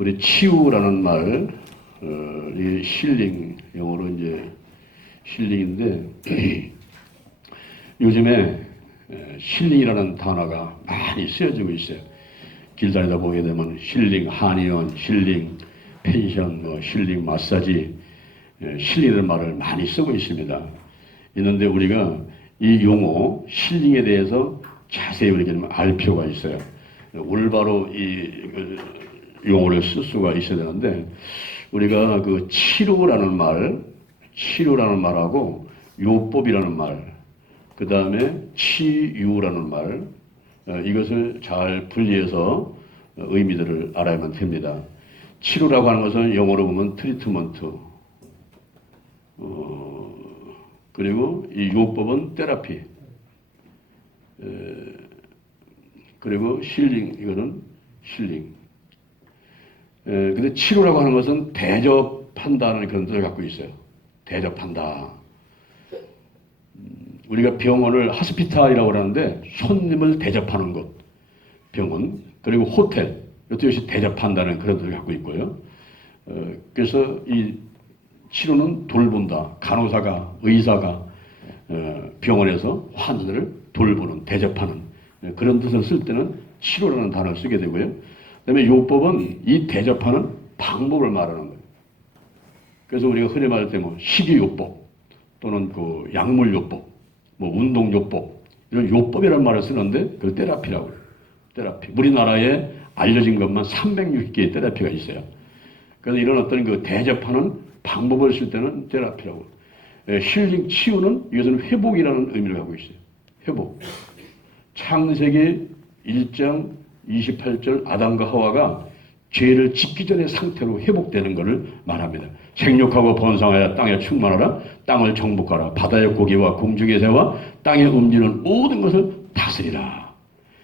우리 치유라는 말, 이 힐링, 영어로 이제 힐링인데, 요즘에 힐링이라는 단어가 많이 쓰여지고 있어요. 길 다니다 보게 되면 힐링 한의원, 힐링 펜션, 힐링 마사지, 힐링이라는 말을 많이 쓰고 있습니다. 있는데 우리가 이 용어 힐링에 대해서 자세히 우리가 좀 알 필요가 있어요. 올바로 이 용어를 쓸 수가 있어야 되는데, 우리가 그 치료라는 말하고 요법이라는 말, 그 다음에 치유라는 말, 이것을 잘 분리해서 의미들을 알아야만 됩니다. 치료라고 하는 것은 영어로 보면 트리트먼트, 그리고 이 요법은 테라피, 그리고 힐링, 이거는 힐링. 근데 치료라고 하는 것은 대접한다는 그런 뜻을 갖고 있어요. 대접한다. 우리가 병원을 하스피탈이라고 하는데 손님을 대접하는 곳, 병원, 그리고 호텔, 이것이 대접한다는 그런 뜻을 갖고 있고요. 그래서 이 치료는 돌본다. 간호사가, 의사가 병원에서 환자들을 돌보는, 대접하는 그런 뜻을 쓸 때는 치료라는 단어를 쓰게 되고요. 그다음에 요법은 이 대접하는 방법을 말하는 거예요. 그래서 우리가 흔히 말할 때 뭐 식이요법 또는 그 약물요법, 뭐 운동요법, 이런 요법이라는 말을 쓰는데 그걸 테라피라고 해요. 테라피. 우리나라에 알려진 것만 360개의 테라피가 있어요. 그래서 이런 어떤 그 대접하는 방법을 쓸 때는 테라피라고 해요. 힐링, 치유는 이것은 회복이라는 의미를 갖고 있어요. 회복. 창세기 1장 28절 아담과 하와가 죄를 짓기 전의 상태로 회복되는 것을 말합니다. 생육하고 번성하여 땅에 충만하라. 땅을 정복하라. 바다의 고기와 공중의 새와 땅에 움직이는 모든 것을 다스리라.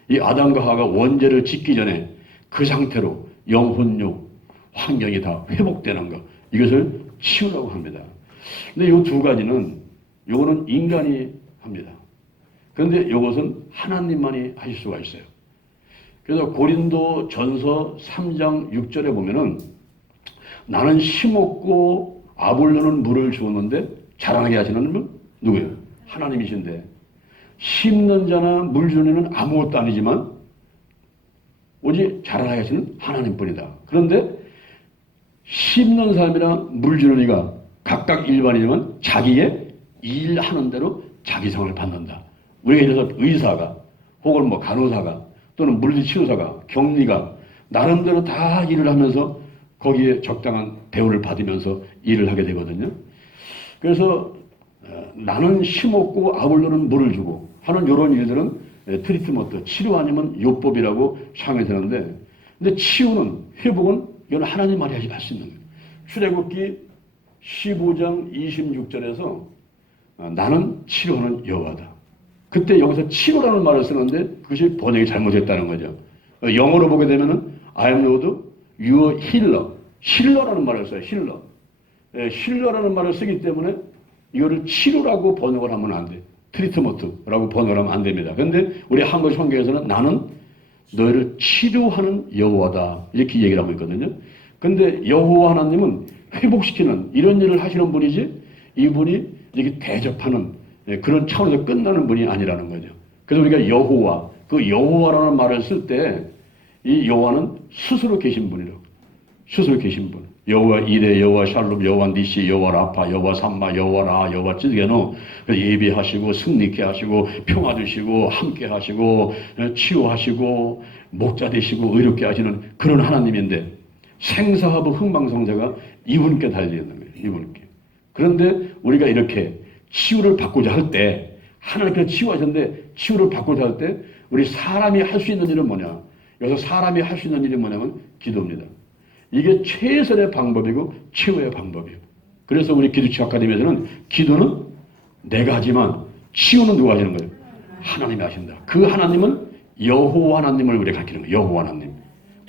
이 아담과 하와가 원죄를 짓기 전에 그 상태로 영혼육, 환경이 다 회복되는 것, 이것을 치유라고 합니다. 근데 이 두 가지는, 요거는 인간이 합니다. 그런데 이것은 하나님만이 하실 수가 있어요. 그래서 고린도 전서 3장 6절에 보면은 나는 심었고 아볼로는 물을 주었는데 자라나게 하시는 분 누구예요? 하나님이신데, 심는 자나 물 주는 이는 아무것도 아니지만 오직 자라나게 하시는 하나님뿐이다. 그런데 심는 사람이랑 물 주는 이가 각각 일반이지만 자기의 일하는 대로 자기 상을 받는다. 우리가 예를 들어서 의사가 혹은 뭐 간호사가 또는 물리치료사가, 격리가 나름대로 다 일을 하면서 거기에 적당한 대우를 받으면서 일을 하게 되거든요. 그래서 나는 심었고 아볼로는 물을 주고 하는 이런 일들은 트리트먼트, 치료 아니면 요법이라고 생각이 되는데, 근데 치유는, 회복은 이건 하나님 말이 할 수 있는 거예요. 출애굽기 15장 26절에서 나는 치료하는 여호와다. 그때 여기서 치료라는 말을 쓰는데 그것이 번역이 잘못했다는 거죠. 영어로 보게 되면은 I am Lord, your healer. 힐러라는 말을 써요. 힐러. 힐러라는 말을 쓰기 때문에 이거를 치료라고 번역을 하면 안 돼. 트리트먼트라고 번역을 하면 안 됩니다. 그런데 우리 한글 성경에서는 나는 너희를 치료하는 여호와다, 이렇게 얘기를 하고 있거든요. 근데 여호와 하나님은 회복시키는 이런 일을 하시는 분이지, 이분이 이렇게 대접하는 그런 차원에서 끝나는 분이 아니라는 거죠. 그래서 우리가 여호와, 그 여호와라는 말을 쓸 때 이 여호와는 스스로 계신 분이라고. 스스로 계신 분. 여호와 이레, 여호와 샬롬, 여호와 니시, 여호와 라파, 여호와 삼마, 여호와 라, 여호와 찌드게노. 예비하시고 승리케 하시고 평화 주시고 함께 하시고 치유하시고 목자 되시고 의롭게 하시는 그런 하나님인데, 생사하부 흥망성쇠가 이분께 달려있는 거예요. 이분께. 그런데 우리가 이렇게 치유를 받고자 할 때, 하나님께서 치유하셨는데 치유를 받고자 할 때 우리 사람이 할 수 있는 일은 뭐냐? 여기서 사람이 할 수 있는 일이 뭐냐면 기도입니다. 이게 최선의 방법이고 최후의 방법이에요. 그래서 우리 기도치 아카데미에서는 기도는 내가 하지만 치유는 누가 하시는 거예요? 하나님이 하신다. 그 하나님은 여호와 하나님을 우리가 가르치는 거예요. 여호와 하나님.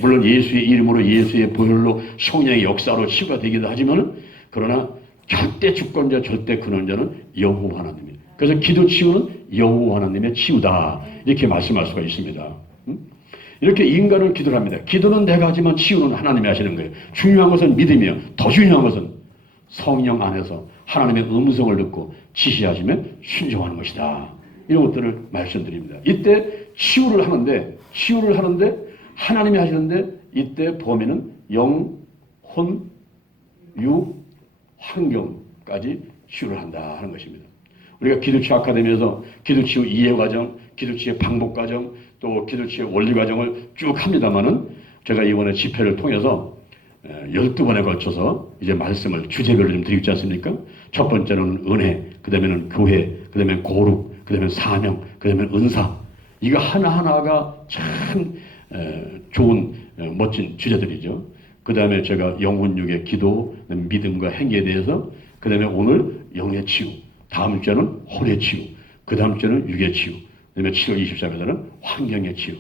물론 예수의 이름으로, 예수의 보혈로, 성령의 역사로 치유가 되기도 하지만, 그러나 절대 주권자, 절대 근원자는 여호와 하나님이에요. 그래서 기도 치유는 여호와 하나님의 치유다, 이렇게 말씀할 수가 있습니다. 이렇게 인간은 기도를 합니다. 기도는 내가 하지만 치유는 하나님이 하시는 거예요. 중요한 것은 믿음이에요. 더 중요한 것은 성령 안에서 하나님의 음성을 듣고 지시하시면 순종하는 것이다. 이런 것들을 말씀드립니다. 이때 치유를 하는데 하나님이 하시는데 이때 범위는 영, 혼, 유, 환경까지 치유를 한다 하는 것입니다. 우리가 기도치유 아카데미에서 기도치유 이해과정, 기도치유 방법과정, 또 기도치유 원리과정을 쭉 합니다만은 제가 이번에 집회를 통해서 12번에 걸쳐서 이제 말씀을 주제별로 좀 드리지 않습니까? 첫 번째는 은혜, 그 다음에는 교회, 그 다음에 고룩, 그 다음에 사명, 그 다음에 은사. 이거 하나하나가 참 좋은 멋진 주제들이죠. 그 다음에 제가 영혼육의 기도, 믿음과 행위에 대해서, 그 다음에 오늘 영의 치유, 다음 주에는 혼의 치유, 그 다음 주에는 육의 치유, 그 다음에 7월 24일에는 환경의 치유.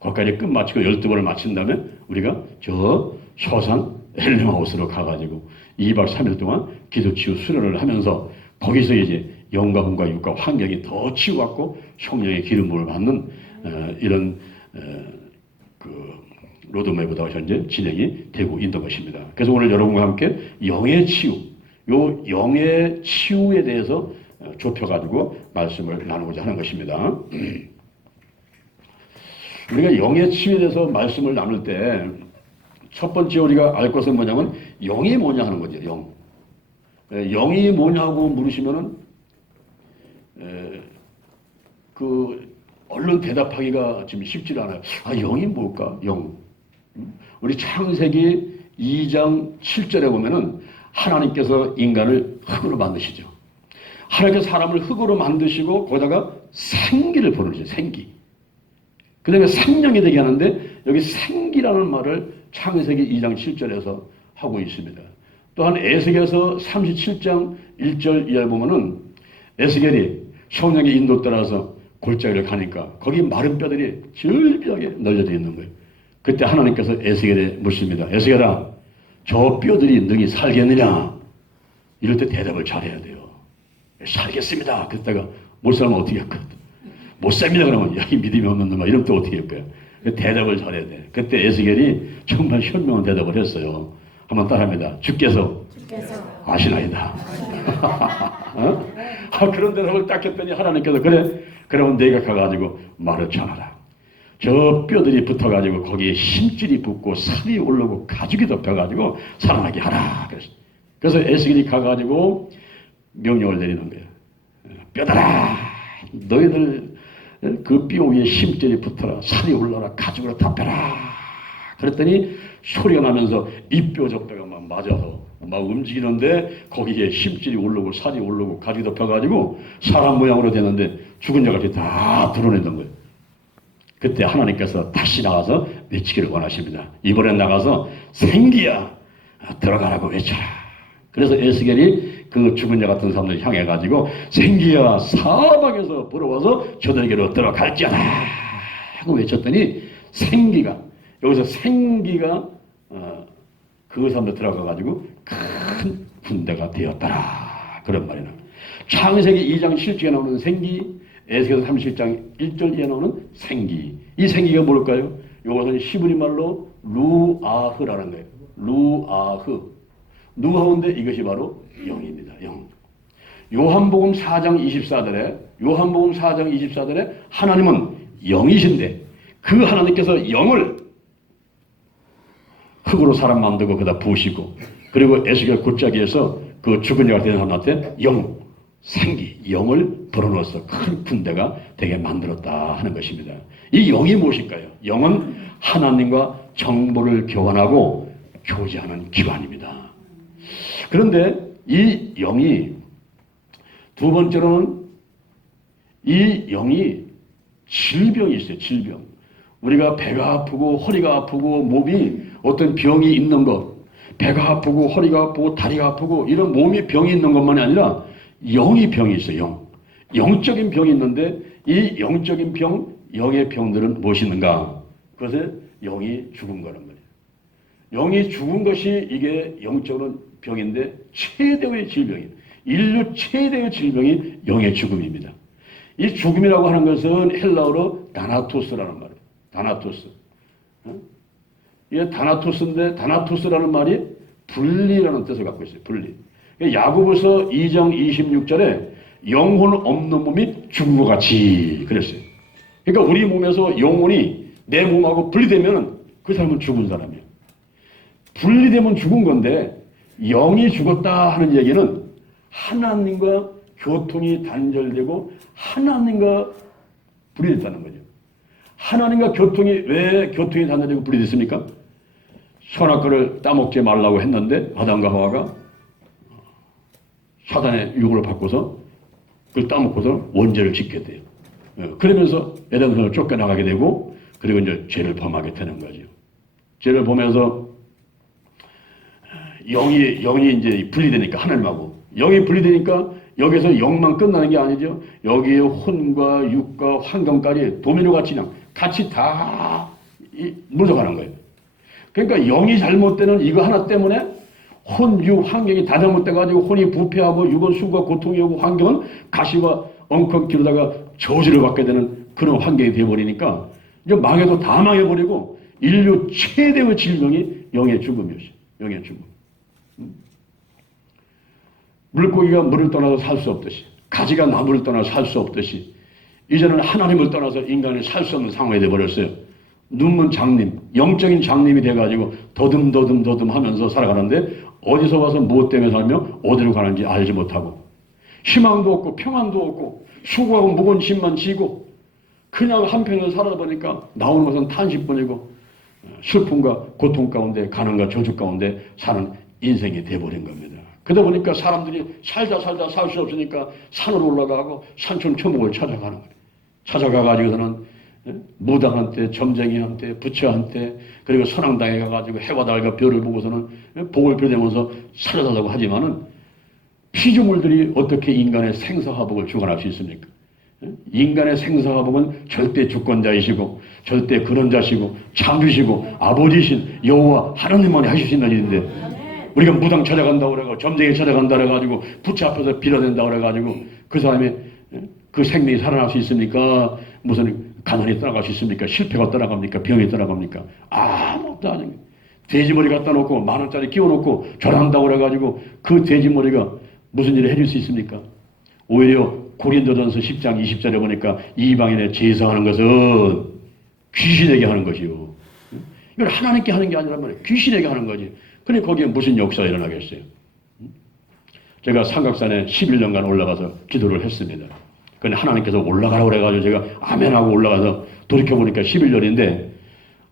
거기까지 끝마치고 12번을 마친 다음에 우리가 저 소산 엘리마우스로 가가지고 2박 3일 동안 기도치유 수련을 하면서 거기서 이제 영과 혼과 육과 환경이 더 치유받고 성령의 기름부을 받는 이런 그 로드맵보다 현재 진행이 되고 있는 것입니다. 그래서 오늘 여러분과 함께 영의 치유, 요 영의 치유에 대해서 좁혀가지고 말씀을 나누고자 하는 것입니다. 우리가 영의 치유에 대해서 말씀을 나눌 때 첫 번째 우리가 알 것은 뭐냐면 영이 뭐냐 하는 거죠. 영. 영이 뭐냐고 물으시면은 얼른 대답하기가 지금 쉽지 않아요. 영이 뭘까? 영. 우리 창세기 2장 7절에 보면은 하나님께서 인간을 흙으로 만드시죠. 하나님께서 사람을 흙으로 만드시고 거기다가 생기를 보내주세요. 생기. 그 다음에 생명이 되게 하는데 여기 생기라는 말을 창세기 2장 7절에서 하고 있습니다. 또한 에스겔서 37장 1절 이하에 보면은 에스겔이 성령의 인도 따라서 골짜기를 가니까 거기 마른 뼈들이 절비하게 널려져 있는 거예요. 그때 하나님께서 에스겔에 묻습니다. 에스겔아, 저 뼈들이 능히 살겠느냐? 이럴 때 대답을 잘해야 돼요. 살겠습니다. 그랬다가 못 살면 어떻게 할까? 못 삽니다 그러면 야, 이 믿음이 없는 놈아 이러면 또 어떻게 할 거야? 대답을 잘해야 돼. 그때 에스겔이 정말 현명한 대답을 했어요. 한번 따라합니다. 주께서 아시나이다. 그런 대답을 딱 했더니 하나님께서 그래 그러면 내가 가가지고 말을 전하라. 저 뼈들이 붙어가지고 거기에 힘줄이 붙고 살이 올라오고 가죽이 덮여가지고 살아나게 하라. 그래서 에스겔이 가가지고 명령을 내리는 거예요. 뼈들아, 너희들 그 뼈 위에 힘줄이 붙어라. 살이 올라라. 가죽으로 덮여라. 그랬더니 소리가 나면서 이 뼈 저 뼈가 막 맞아서 막 움직이는데 거기에 힘줄이 올라오고 살이 올라오고 가죽이 덮여가지고 사람 모양으로 되는데 죽은 자같이 다 드러내는 거예요. 그때 하나님께서 다시 나가서 외치기를 원하십니다. 이번엔 나가서 생기야 들어가라고 외쳐라. 그래서 에스겔이 그 죽은 자 같은 사람들 향해 가지고 생기야 사방에서 불어와서 저들에게로 들어갈지어다 하고 외쳤더니 생기가 여기서 생기가 그 사람들 들어가 가지고 큰 군대가 되었더라 그런 말이나 창세기 2장 7절에 나오는 생기 에스겔서 37장 1절에 나오는 생기 이 생기가 뭘까요? 이것은 히브리 말로 루아흐라는 거예요. 루아흐 누가운데 이것이 바로 영입니다. 영. 요한복음 4장 24절에 하나님은 영이신데 그 하나님께서 영을 흙으로 사람 만들고 그다 부으시고 그리고 에스겔 골짜기에서 그 죽은 자가 된 사람한테 영, 생기, 영을 불어넣어서 큰 군대가 되게 만들었다 하는 것입니다. 이 영이 무엇일까요? 영은 하나님과 정보를 교환하고 교제하는 기관입니다. 그런데 이 영이 두 번째로는 이 영이 질병이 있어요. 질병. 우리가 배가 아프고 허리가 아프고 몸이 어떤 병이 있는 것 배가 아프고 허리가 아프고 다리가 아프고 이런 몸이 병이 있는 것만이 아니라 영이 병이 있어요. 영적인 병이 있는데 이 영적인 병, 영의 병들은 무엇이 있는가? 그것에 영이 죽은 거란 말이에요. 영이 죽은 것이 이게 영적인 병인데 최대의 질병이에요. 인류 최대의 질병이 영의 죽음입니다. 이 죽음이라고 하는 것은 헬라어로 다나토스라는 말이에요. 다나토스. 이게 다나투스인데 다나투스라는 말이 분리라는 뜻을 갖고 있어요. 분리. 야고보서 2장 26절에 영혼 없는 몸이 죽은 것 같이 그랬어요. 그러니까 우리 몸에서 영혼이 내 몸하고 분리되면 그 사람은 죽은 사람이에요. 분리되면 죽은 건데 영이 죽었다 하는 얘기는 하나님과 교통이 단절되고 하나님과 분리됐다는 거죠. 하나님과 교통이 왜 교통이 단절되고 분리됐습니까? 선악과를 따먹지 말라고 했는데 아담과 하와가 사단의 유혹을 받고서 그걸 따먹고서 원죄를 짓게 돼요. 그러면서 에덴성을 쫓겨나가게 되고 그리고 이제 죄를 범하게 되는 거죠. 죄를 범해서 영이 이제 분리되니까 하나님하고 영이 분리되니까 여기서 영만 끝나는 게 아니죠. 여기에 혼과 육과 환경까지 도미노같이 그냥 같이 다 묻어가는 거예요. 그러니까 영이 잘못되는 이거 하나 때문에 혼, 육, 환경이 다 잘못돼가지고 혼이 부패하고 육은 수고와 고통이 오고 환경은 가시와 엉컥 기르다가 저주를 받게 되는 그런 환경이 되어버리니까 이제 망해도 다 망해버리고 인류 최대의 질병이 영의 죽음이었어요. 영의 죽음. 물고기가 물을 떠나서 살 수 없듯이 가지가 나무를 떠나서 살 수 없듯이 이제는 하나님을 떠나서 인간이 살 수 없는 상황이 되어버렸어요. 눈먼 장님, 영적인 장님이 돼가지고 더듬 하면서 살아가는데 어디서 와서 무엇 때문에 살며 어디로 가는지 알지 못하고 희망도 없고 평안도 없고 수고하고 무거운 짐만 지고 그냥 한평생 살아다 보니까 나오는 것은 탄식뿐이고 슬픔과 고통 가운데 가난과 저주 가운데 사는 인생이 돼버린 겁니다. 그러다 보니까 사람들이 살다 살 수 없으니까 산으로 올라가고 산촌 초목을 찾아가는 거예요. 찾아가가지고서는 무당한테, 점쟁이한테, 부처한테, 그리고 선왕당에 가가지고 해와 달과 별을 보고서는 복을 빌어대면서 살려달라고 하지만은 피조물들이 어떻게 인간의 생사화복을 주관할 수 있습니까? 인간의 생사화복은 절대 주권자이시고, 절대 근원자시고, 창조시고, 아버지신 여호와 하나님만이 하실 수 있는 일인데, 우리가 무당 찾아간다고 그래가지고, 점쟁이 찾아간다고 그래가지고, 부처 앞에서 빌어댄다고 그래가지고, 그 사람의 그 생명이 살아날 수 있습니까? 무슨 가난이 떠나갈 수 있습니까? 실패가 떠나갑니까? 병이 떠나갑니까? 아무것도 아닌 거예요. 돼지머리 갖다 놓고 만원짜리 끼워놓고 절한다고 그래가지고 그 돼지머리가 무슨 일을 해줄 수 있습니까? 오히려 고린도전서 10장 20절에 보니까 이방인의 제사하는 것은 귀신에게 하는 것이요. 이건 하나님께 하는 게 아니란 말이에요. 귀신에게 하는 거지. 그러니 거기에 무슨 역사가 일어나겠어요? 제가 삼각산에 11년간 올라가서 기도를 했습니다. 근데 하나님께서 올라가라고 그래가지고 제가 아멘하고 올라가서 돌이켜보니까 11년인데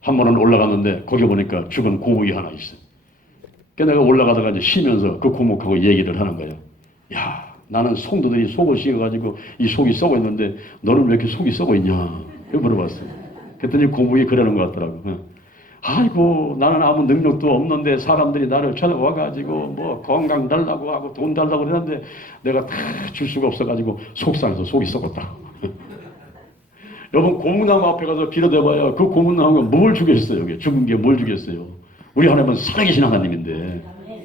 한 번은 올라갔는데 거기 보니까 죽은 고목이 하나 있어. 그래서 내가 올라가다가 이제 쉬면서 그 고목하고 얘기를 하는 거예요. 야, 나는 성도들이 속을 씌워가지고 이 속이 썩어 있는데 너는 왜 이렇게 속이 썩어 있냐? 그걸 물어봤어요. 그랬더니 고목이 그러는 것 같더라고. 아이고, 나는 아무 능력도 없는데 사람들이 나를 찾아와가지고 뭐 건강 달라고 하고 돈 달라고 그러는데 내가 다 줄 수가 없어가지고 속상해서 속이 썩었다. 여러분, 고무나무 앞에 가서 빌어대봐야 그 고무나무가 뭘 주겠어요? 여기 죽은 게 뭘 주겠어요? 우리 하나님은 살아계신 하나님인데.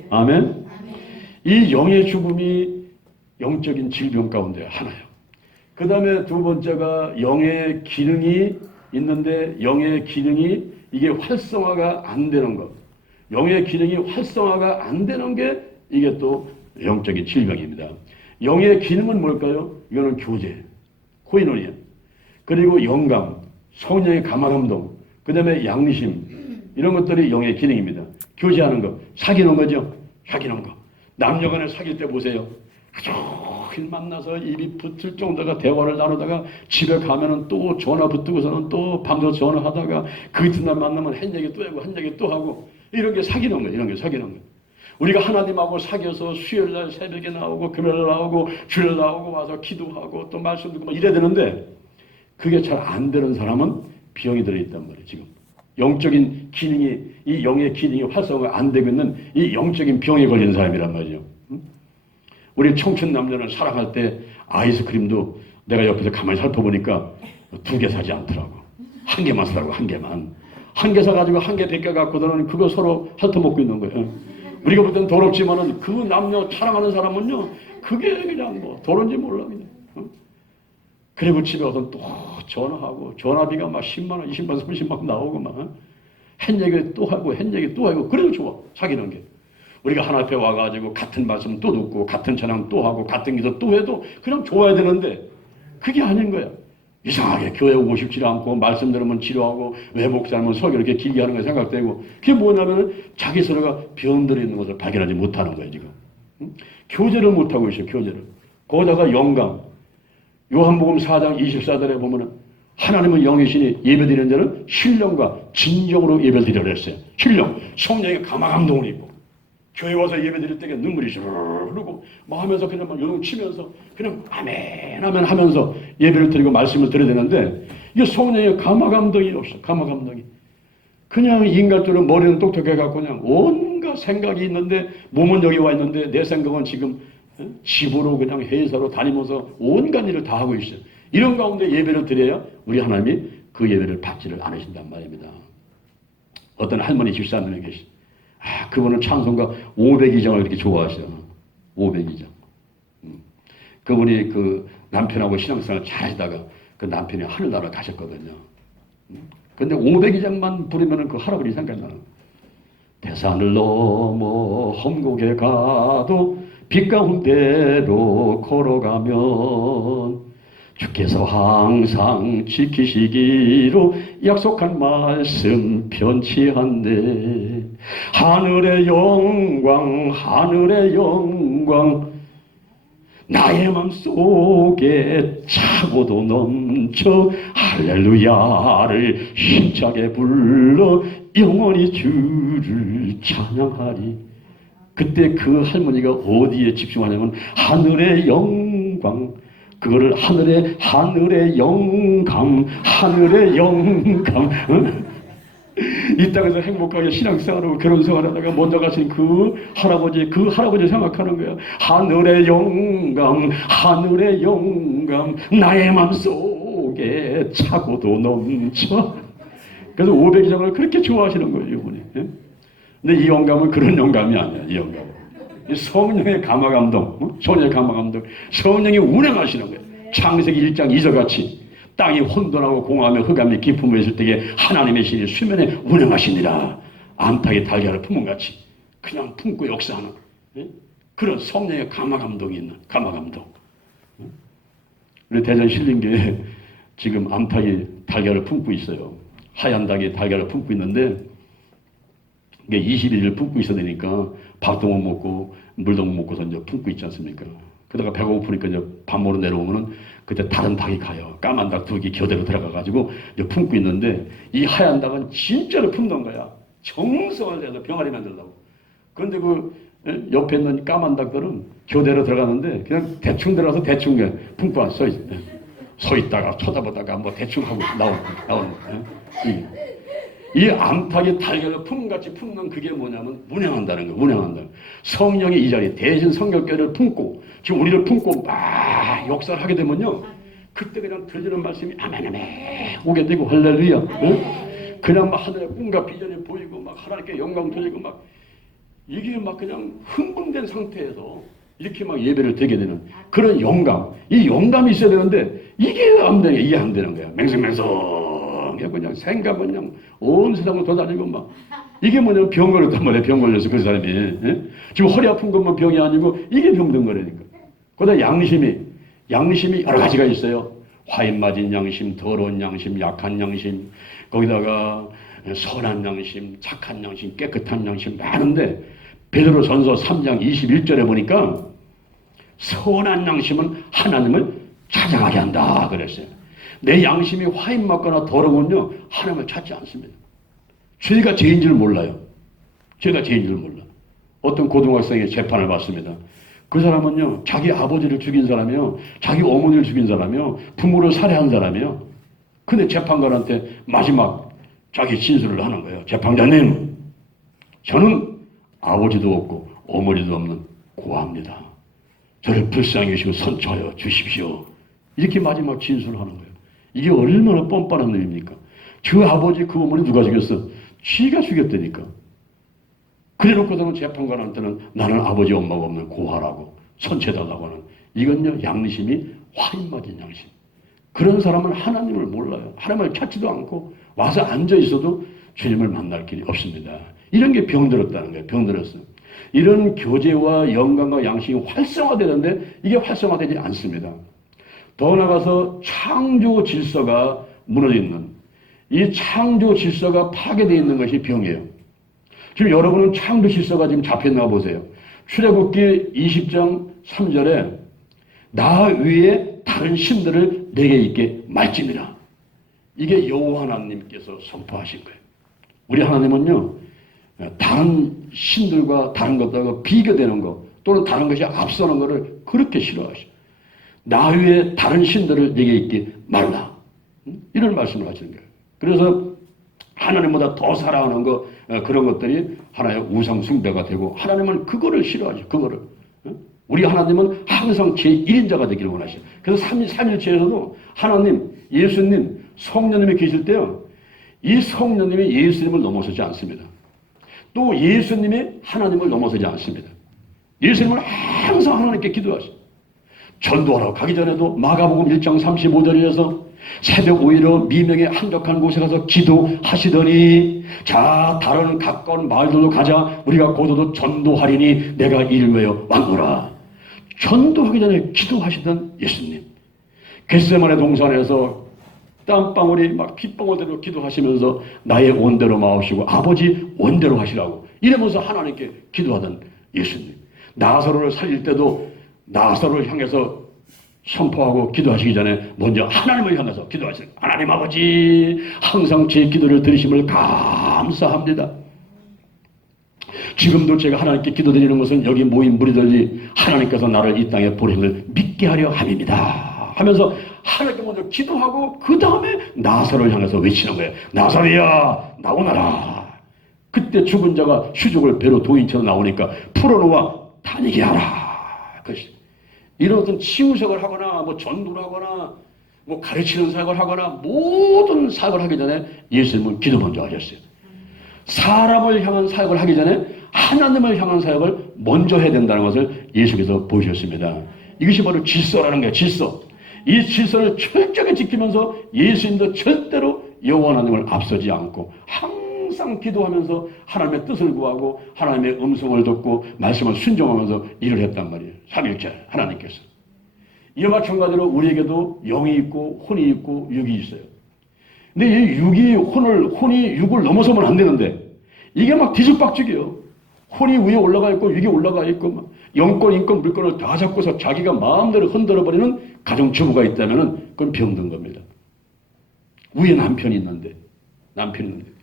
아멘? 이 영의 죽음이 영적인 질병 가운데 하나예요. 그 다음에 두 번째가 영의 기능이 있는데 영의 기능이 이게 활성화가 안 되는 것. 영의 기능이 활성화가 안 되는 게 이게 또 영적인 질병입니다. 영의 기능은 뭘까요? 이거는 교제, 코이노니아, 그리고 영감, 성령의 감화감동, 그 다음에 양심, 이런 것들이 영의 기능입니다. 교제하는 것, 사귀는 거죠. 사귀는 거. 남녀간에 사귈 때 보세요. 아주 만나서 입이 붙을 정도가 대화를 나누다가 집에 가면은 또 전화 붙고서는 또 밤새 전화하다가 그 이튿날 만나면 한 얘기 또 하고 한 얘기 또 하고 이런 게 사귀는 거예요. 이런 게 사귀는 거예요. 우리가 하나님하고 사귀어서 수요일날 새벽에 나오고 금요일 나오고 주일 나오고 와서 기도하고 또 말씀 듣고 막 이래야 되는데 그게 잘 안 되는 사람은 병이 들어있단 말이에요. 지금 영적인 기능이 이 영의 기능이 활성화가 안 되고 있는 이 영적인 병에 걸린 사람이란 말이죠. 우리 청춘 남녀는 사랑할 때 아이스크림도 내가 옆에서 가만히 살펴보니까 2개 사지 않더라고. 1개만 사라고, 1개만. 1개 사가지고 1개 벗겨갖고는 그거 서로 핥아먹고 있는 거예요. 우리가 볼 땐 더럽지만은 그 남녀 사랑하는 사람은요, 그게 그냥 뭐 더러운지 몰라, 그냥. 그리고 집에 와서 또 전화하고, 전화비가 막 10만원, 20만원, 30만원 나오고 막. 한 얘기 또 하고 한 얘기 또 하고 그래도 좋아 사귀는 게. 우리가 하나 앞에 와가지고 같은 말씀 또 듣고 같은 찬양 또 하고 같은 기도 또 해도 그냥 좋아야 되는데 그게 아닌 거야. 이상하게 교회 오고 싶지 않고 말씀 들으면 치료하고 왜 목사님은 설교 이렇게 길게 하는 거 생각되고 그게 뭐냐면 자기 스스로가 병들어 있는 것을 발견하지 못하는 거예요 지금. 응? 교제를 못하고 있어요. 교제를. 거기다가 영감. 요한복음 4장 24절에 보면은 하나님은 영이시니 예배드리는 자는 신령과 진정으로 예배드리라 그랬어요. 신령. 성령의 감화감동을 입고 교회 와서 예배드릴 때 눈물이 쭉 흐르고 막 하면서 그냥 막 요동 치면서 그냥 아멘 아멘 하면서 예배를 드리고 말씀을 드려야 되는데 이게 성령의 감화감동이 없어. 감화감동이. 그냥 인간적으로 머리는 똑똑해갖고 그냥 온갖 생각이 있는데 몸은 여기 와 있는데 내 생각은 지금 집으로 그냥 회사로 다니면서 온갖 일을 다 하고 있어요. 이런 가운데 예배를 드려야 우리 하나님이 그 예배를 받지를 않으신단 말입니다. 어떤 할머니 집사님이 계시. 그분은 찬송가 502장을 그렇게 좋아하셔요. 502장. 그분이 그 남편하고 신앙생활 잘 하다가 그 남편이 하늘나라 가셨거든요. 근데 502장만 부르면 그 할아버지 생각나는. 대산을 넘어 험곡에 가도 빛 가운데로 걸어가면 주께서 항상 지키시기로 약속한 말씀 변치 않네. 하늘의 영광 하늘의 영광 나의 맘속에 차고도 넘쳐 할렐루야를 힘차게 불러 영원히 주를 찬양하리. 그때 그 할머니가 어디에 집중하냐면 하늘의 영광 그거를 하늘의 영감 하늘의 영감 이 땅에서 행복하게 신앙생활하고 결혼생활하다가 먼저 가신 그 할아버지 생각하는 거야. 하늘의 영감 하늘의 영감 나의 맘속에 차고도 넘쳐. 그래서 500장을 그렇게 좋아하시는 거예요 이분이. 근데 이 영감은 그런 영감이 아니야. 이 영감은 성령의 감화감동, 성령의 감화감동, 성령이 운행하시는 거예요. 창세기 1장 2절 같이 땅이 혼돈하고 공허하며 흑암이 깊음에 있을 때에 하나님의 신이 수면에 운행하시니라. 암탉이 달걀을 품은 같이 그냥 품고 역사하는 그런 성령의 감화감동이 있는 감화감동. 우리 대전 신림교에 지금 암탉이 달걀을 품고 있어요. 하얀 닭이 달걀을 품고 있는데 이게 21일 품고 있어야 되니까 밥도 못 먹고 물도 못 먹고서 이제 품고 있지 않습니까? 그러다가 배가 고프니까 이제 밥 먹으러 내려오면은 그때 다른 닭이 가요. 까만 닭 두 개 교대로 들어가가지고 이제 품고 있는데 이 하얀 닭은 진짜로 품는 거야. 정성을 내서 병아리 만들려고. 그런데 그 옆에 있는 까만 닭들은 교대로 들어가는데 그냥 대충 들어가서 대충 품고 서 있다가 쳐다보다가 뭐 대충 하고 나오는 거예요. 이 암탉이 달걀을 품같이 품는 그게 뭐냐면 운행한다는 거예요. 운행한다는 거예요. 성령이 이 자리에 대신 성결교회를 품고 지금 우리를 품고 막 역사를 하게 되면요. 그때 그냥 들리는 말씀이 아멘 아멘 오게 되고 할렐루야. 응? 그냥 막 하늘에 꿈과 비전이 보이고 막 하나님께 영광 돌리고 막 이게 막 그냥 흥분된 상태에서 이렇게 막 예배를 드리게 되는 그런 영감. 이 영감이 있어야 되는데 이게 안 되는 거야. 이게 안 되는 거야. 맹성맹성 그냥 생각은 그냥 온 세상을 돌아다니고 막 이게 뭐냐면 병 걸렸단 말이야. 병 걸려서 그 사람이 지금 허리 아픈 것만 병이 아니고 이게 병든 거라니까. 그러다 양심이 여러 가지가 있어요. 화인 맞은 양심, 더러운 양심, 약한 양심, 거기다가 선한 양심, 착한 양심, 깨끗한 양심 많은데 베드로전서 3장 21절에 보니까 선한 양심은 하나님을 찾아가게 한다 그랬어요. 내 양심이 화인 맞거나 더러우면요 하나님을 찾지 않습니다. 죄가 죄인 줄 몰라요. 죄가 죄인 줄 몰라. 어떤 고등학생이 재판을 받습니다. 그 사람은요 자기 아버지를 죽인 사람이요, 자기 어머니를 죽인 사람이요, 부모를 살해한 사람이요. 근데 재판관한테 마지막 자기 진술을 하는 거예요. 재판장님, 저는 아버지도 없고 어머니도 없는 고아입니다. 저를 불쌍히 여기시고 선처하여 주십시오. 이렇게 마지막 진술을 하는 거예요. 이게 얼마나 뻔뻔한 놈입니까? 그 아버지 그 어머니 누가 죽였어? 쥐가 죽였다니까. 그래놓고서는 재판관한테는 나는 아버지 엄마가 없는 고아라고 선처해달라고 하는, 이건요 양심이 화인 맞은 양심. 그런 사람은 하나님을 몰라요. 하나님을 찾지도 않고 와서 앉아 있어도 주님을 만날 길이 없습니다. 이런 게 병들었다는 거예요. 병들었어. 이런 교제와 영광과 양식이 활성화되는데 이게 활성화되지 않습니다. 더 나아가서 창조 질서가 무너져 있는, 이 창조 질서가 파괴되어 있는 것이 병이에요. 지금 여러분은 창조 질서가 지금 잡혔나 보세요. 출애굽기 20장 3절에 나 위에 다른 신들을 내게 있게 말지니라. 이게 여호와 하나님께서 선포하신 거예요. 우리 하나님은요, 다른 신들과 다른 것들과 비교되는 것 또는 다른 것이 앞서는 것을 그렇게 싫어하셔. 나 위에 다른 신들을 내게 있게 말라. 이런 말씀을 하시는 거예요. 그래서 하나님보다 더 사랑하는 것, 그런 것들이 하나의 우상 숭배가 되고 하나님은 그거를 싫어하죠. 그거를. 우리 하나님은 항상 제1인자가 되기를 원하시죠. 그래서 삼일체에서도 하나님, 예수님, 성령님이 계실 때요, 이 성령님이 예수님을 넘어서지 않습니다. 또 예수님이 하나님을 넘어서지 않습니다. 예수님은 항상 하나님께 기도하시죠. 전도하러 가기 전에도 마가복음 1장 35절에서 새벽 5일에 미명의 한적한 곳에 가서 기도하시더니 자 다른 가까운 마을들로 가자 우리가 고도도 전도하리니 내가 이를 위하여 왔노라. 전도하기 전에 기도하시던 예수님, 겟세마네 동산에서 땀방울이 막 핏방울대로 기도하시면서 나의 원대로 마옵시고 아버지 원대로 하시라고 이러면서 하나님께 기도하던 예수님, 나사로를 살릴 때도 나사로를 향해서 선포하고 기도하시기 전에 먼저 하나님을 향해서 기도하시는, 하나님 아버지 항상 제 기도를 들으심을 감사합니다. 지금도 제가 하나님께 기도드리는 것은 여기 모인 무리들이 하나님께서 나를 이 땅에 보내심을 믿게 하려 함입니다 하면서 하나님께 먼저 기도하고 그 다음에 나사로를 향해서 외치는 거예요. 나사로야 나오너라. 그때 죽은 자가 휴족을 배로 도인처럼 나오니까 풀어놓아 다니게 하라. 그것이 이런 어떤 치유석을 하거나 뭐 전도를 하거나 뭐 가르치는 사역을 하거나 모든 사역을 하기 전에 예수님은 기도 먼저 하셨어요. 사람을 향한 사역을 하기 전에 하나님을 향한 사역을 먼저 해야 된다는 것을 예수께서 보여주셨습니다. 이것이 바로 질서라는 거예요. 질서. 이 질서를 철저하게 지키면서 예수님도 절대로 여호와 하나님을 앞서지 않고 항상 기도하면서 하나님의 뜻을 구하고 하나님의 음성을 듣고 말씀을 순종하면서 일을 했단 말이에요. 삼일째 하나님께서. 이와 마찬가지로 우리에게도 영이 있고 혼이 있고 육이 있어요. 근데 이 육이 혼이 육을 넘어서면 안 되는데 이게 막 뒤죽박죽이에요. 혼이 위에 올라가 있고 육이 올라가 있고 막 영권, 인권, 물권을 다 잡고서 자기가 마음대로 흔들어버리는 가정주부가 있다면 그건 병든 겁니다. 위에 남편이 있는데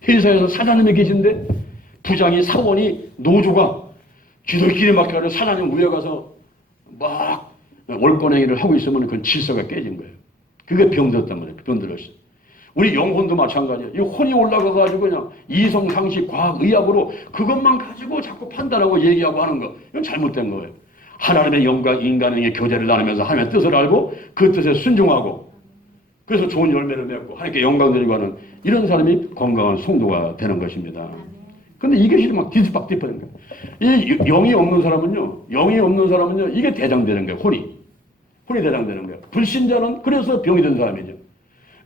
회사에서 사장님이 계신데 부장이 사원이 노조가 쥐들끼리 막혀가지고 사장님 위에 가서 막 월권행위를 하고 있으면 그건 질서가 깨진 거예요. 그게 병들었단 말이에요. 병들었어요. 우리 영혼도 마찬가지예요. 이 혼이 올라가가지고 그냥 이성, 상식, 과학, 의학으로 그것만 가지고 자꾸 판단하고 얘기하고 하는 거. 이건 잘못된 거예요. 하나님의 영과 인간의 교제를 나누면서 하나님의 뜻을 알고 그 뜻에 순종하고 그래서 좋은 열매를 맺고 하나님께 영광 드리고 하는 이런 사람이 건강한 성도가 되는 것입니다. 근데 이것이 막 뒤집어지는 거예요. 이 영이 없는 사람은요, 이게 대장되는 거예요. 혼이 대장되는 거예요. 불신자는 그래서 병이 된 사람이죠.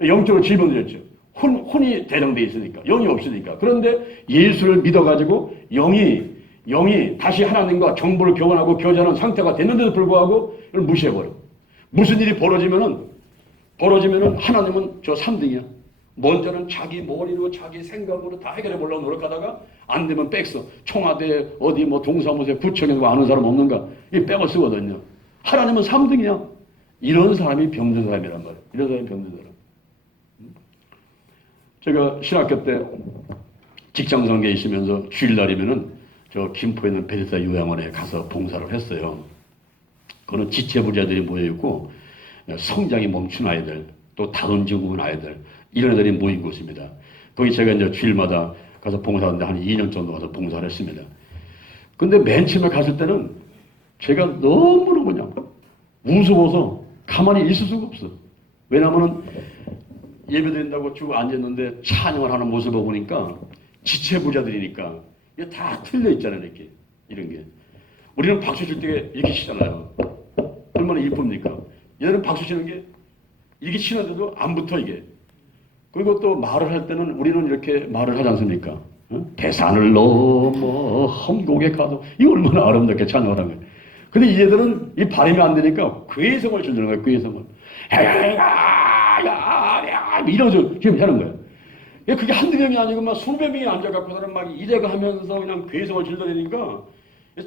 영적으로 질병들였죠. 혼이 대장되어 있으니까, 영이 없으니까. 그런데 예수를 믿어가지고 영이 다시 하나님과 정보를 교환하고 교제하는 상태가 됐는데도 불구하고 이걸 무시해버려. 무슨 일이 벌어지면은 하나님은 저 3등이야. 먼저는 자기 머리로 자기 생각으로 다 해결해 보려고 노력하다가 안 되면 백서. 청와대 어디 뭐 동사무소에 구청에 아는 사람 없는가? 이 백을 쓰거든요. 하나님은 3등이야. 이런 사람이 병든 사람이란 말이에요. 이런 사람이 병든 사람. 제가 신학교 때 직장선교에 있으면서 주일날이면은 저 김포에 있는 베데스다 요양원에 가서 봉사를 했어요. 그거는 지체부자들이 모여있고 성장이 멈춘 아이들, 또 다른 증후군 아이들, 이런 애들이 모인 곳입니다. 거기 제가 이제 주일마다 가서 봉사하는데 한 2년 정도 가서 봉사를 했습니다. 근데 맨 처음에 갔을 때는 제가 너무나 그냥 무서워서 가만히 있을 수가 없어. 왜냐면은 예배드린다고 쭉 앉았는데 찬양을 하는 모습을 보니까 지체부자들이니까 이게 다 틀려 있잖아요. 이렇게 이런 게. 우리는 박수 칠 때 이렇게 치잖아요. 얼마나 이쁩니까? 얘들은 박수 치는 게 이렇게 치는데도 안 붙어 이게. 그리고 또 말을 할 때는 우리는 이렇게 말을 하지 않습니까? 어? 대산을 넘어 험곡에 가도 이 얼마나 아름답게 찬양을 하는 거예요. 근데 얘들은 이 발음이 안 되니까 괴성을 지르는 거예요. 괴성을. 야야야 이러죠. 지금 하는 거예요. 그게 한두 명이 아니고 막 수백 명이 앉아갖고서는 막 이래가 하면서 그냥 괴성을 질러대니까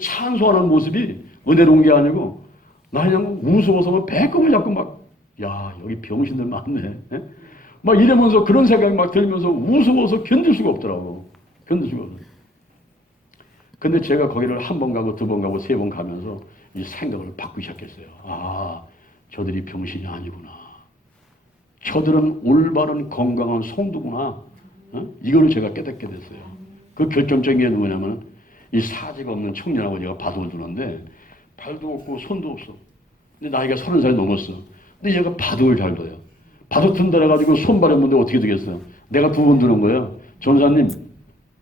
찬송하는 모습이 은혜로운 게 아니고 나 그냥 무서워서 막 배꼽을 잡고 막 야 여기 병신들 많네. 에? 막 이러면서 그런 생각이 막 들면서 무서워서 견딜 수가 없더라고. 견딜 수가 없어. 근데 제가 거기를 한 번 가고 두 번 가고 세 번 가면서 이 생각을 바꾸기 시작했어요. 아, 저들이 병신이 아니구나. 저들은 올바른 건강한 성도구나. 어? 이거를 제가 깨닫게 됐어요. 그 결정적인 게 뭐냐면 이 사지가 없는 청년하고 제가 바둑을 두는데 발도 없고 손도 없어. 근데 나이가 30살 넘었어. 근데 얘가 바둑을 잘 둬요. 바둑 둔다 해가지고 손발이 없는데 어떻게 되겠어요? 내가 두 번 두는 거예요. 전사님,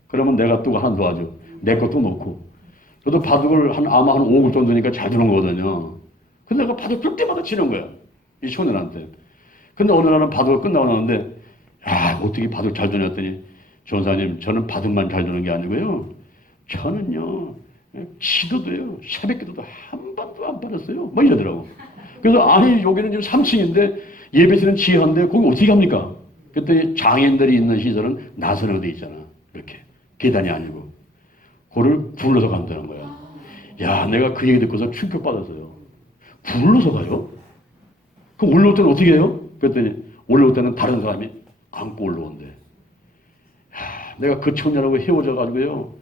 그러면 내가 또 하나 도와줘. 내 것도 놓고. 저도 바둑을 아마 한 5억 정도니까 잘 두는 거거든요. 근데 내가 바둑 둘 때마다 치는 거야. 이 청년한테. 근데 어느 날은 바둑을 끝나고 나는데, 야, 어떻게 바둑 잘 두냐 했더니, 전사님, 저는 바둑만 잘 두는 게 아니고요. 저는요, 기도도요, 새벽 기도도 한 번도 안 빠졌어요. 뭐 이러더라고. 그래서, 아니, 여기는 지금 3층인데, 예배실은 지하인데, 거기 어떻게 합니까? 그때 장애인들이 있는 시설은 나선으로 돼 있잖아. 이렇게. 계단이 아니고. 그거를 굴러서 간다는 거야. 야, 내가 그 얘기 듣고서 충격받았어요. 굴러서 가요? 그럼 올라올 때는 어떻게 해요? 그랬더니 올라올 때는 다른 사람이 안고 올라온대. 야, 내가 그 청년하고 헤어져가지고요.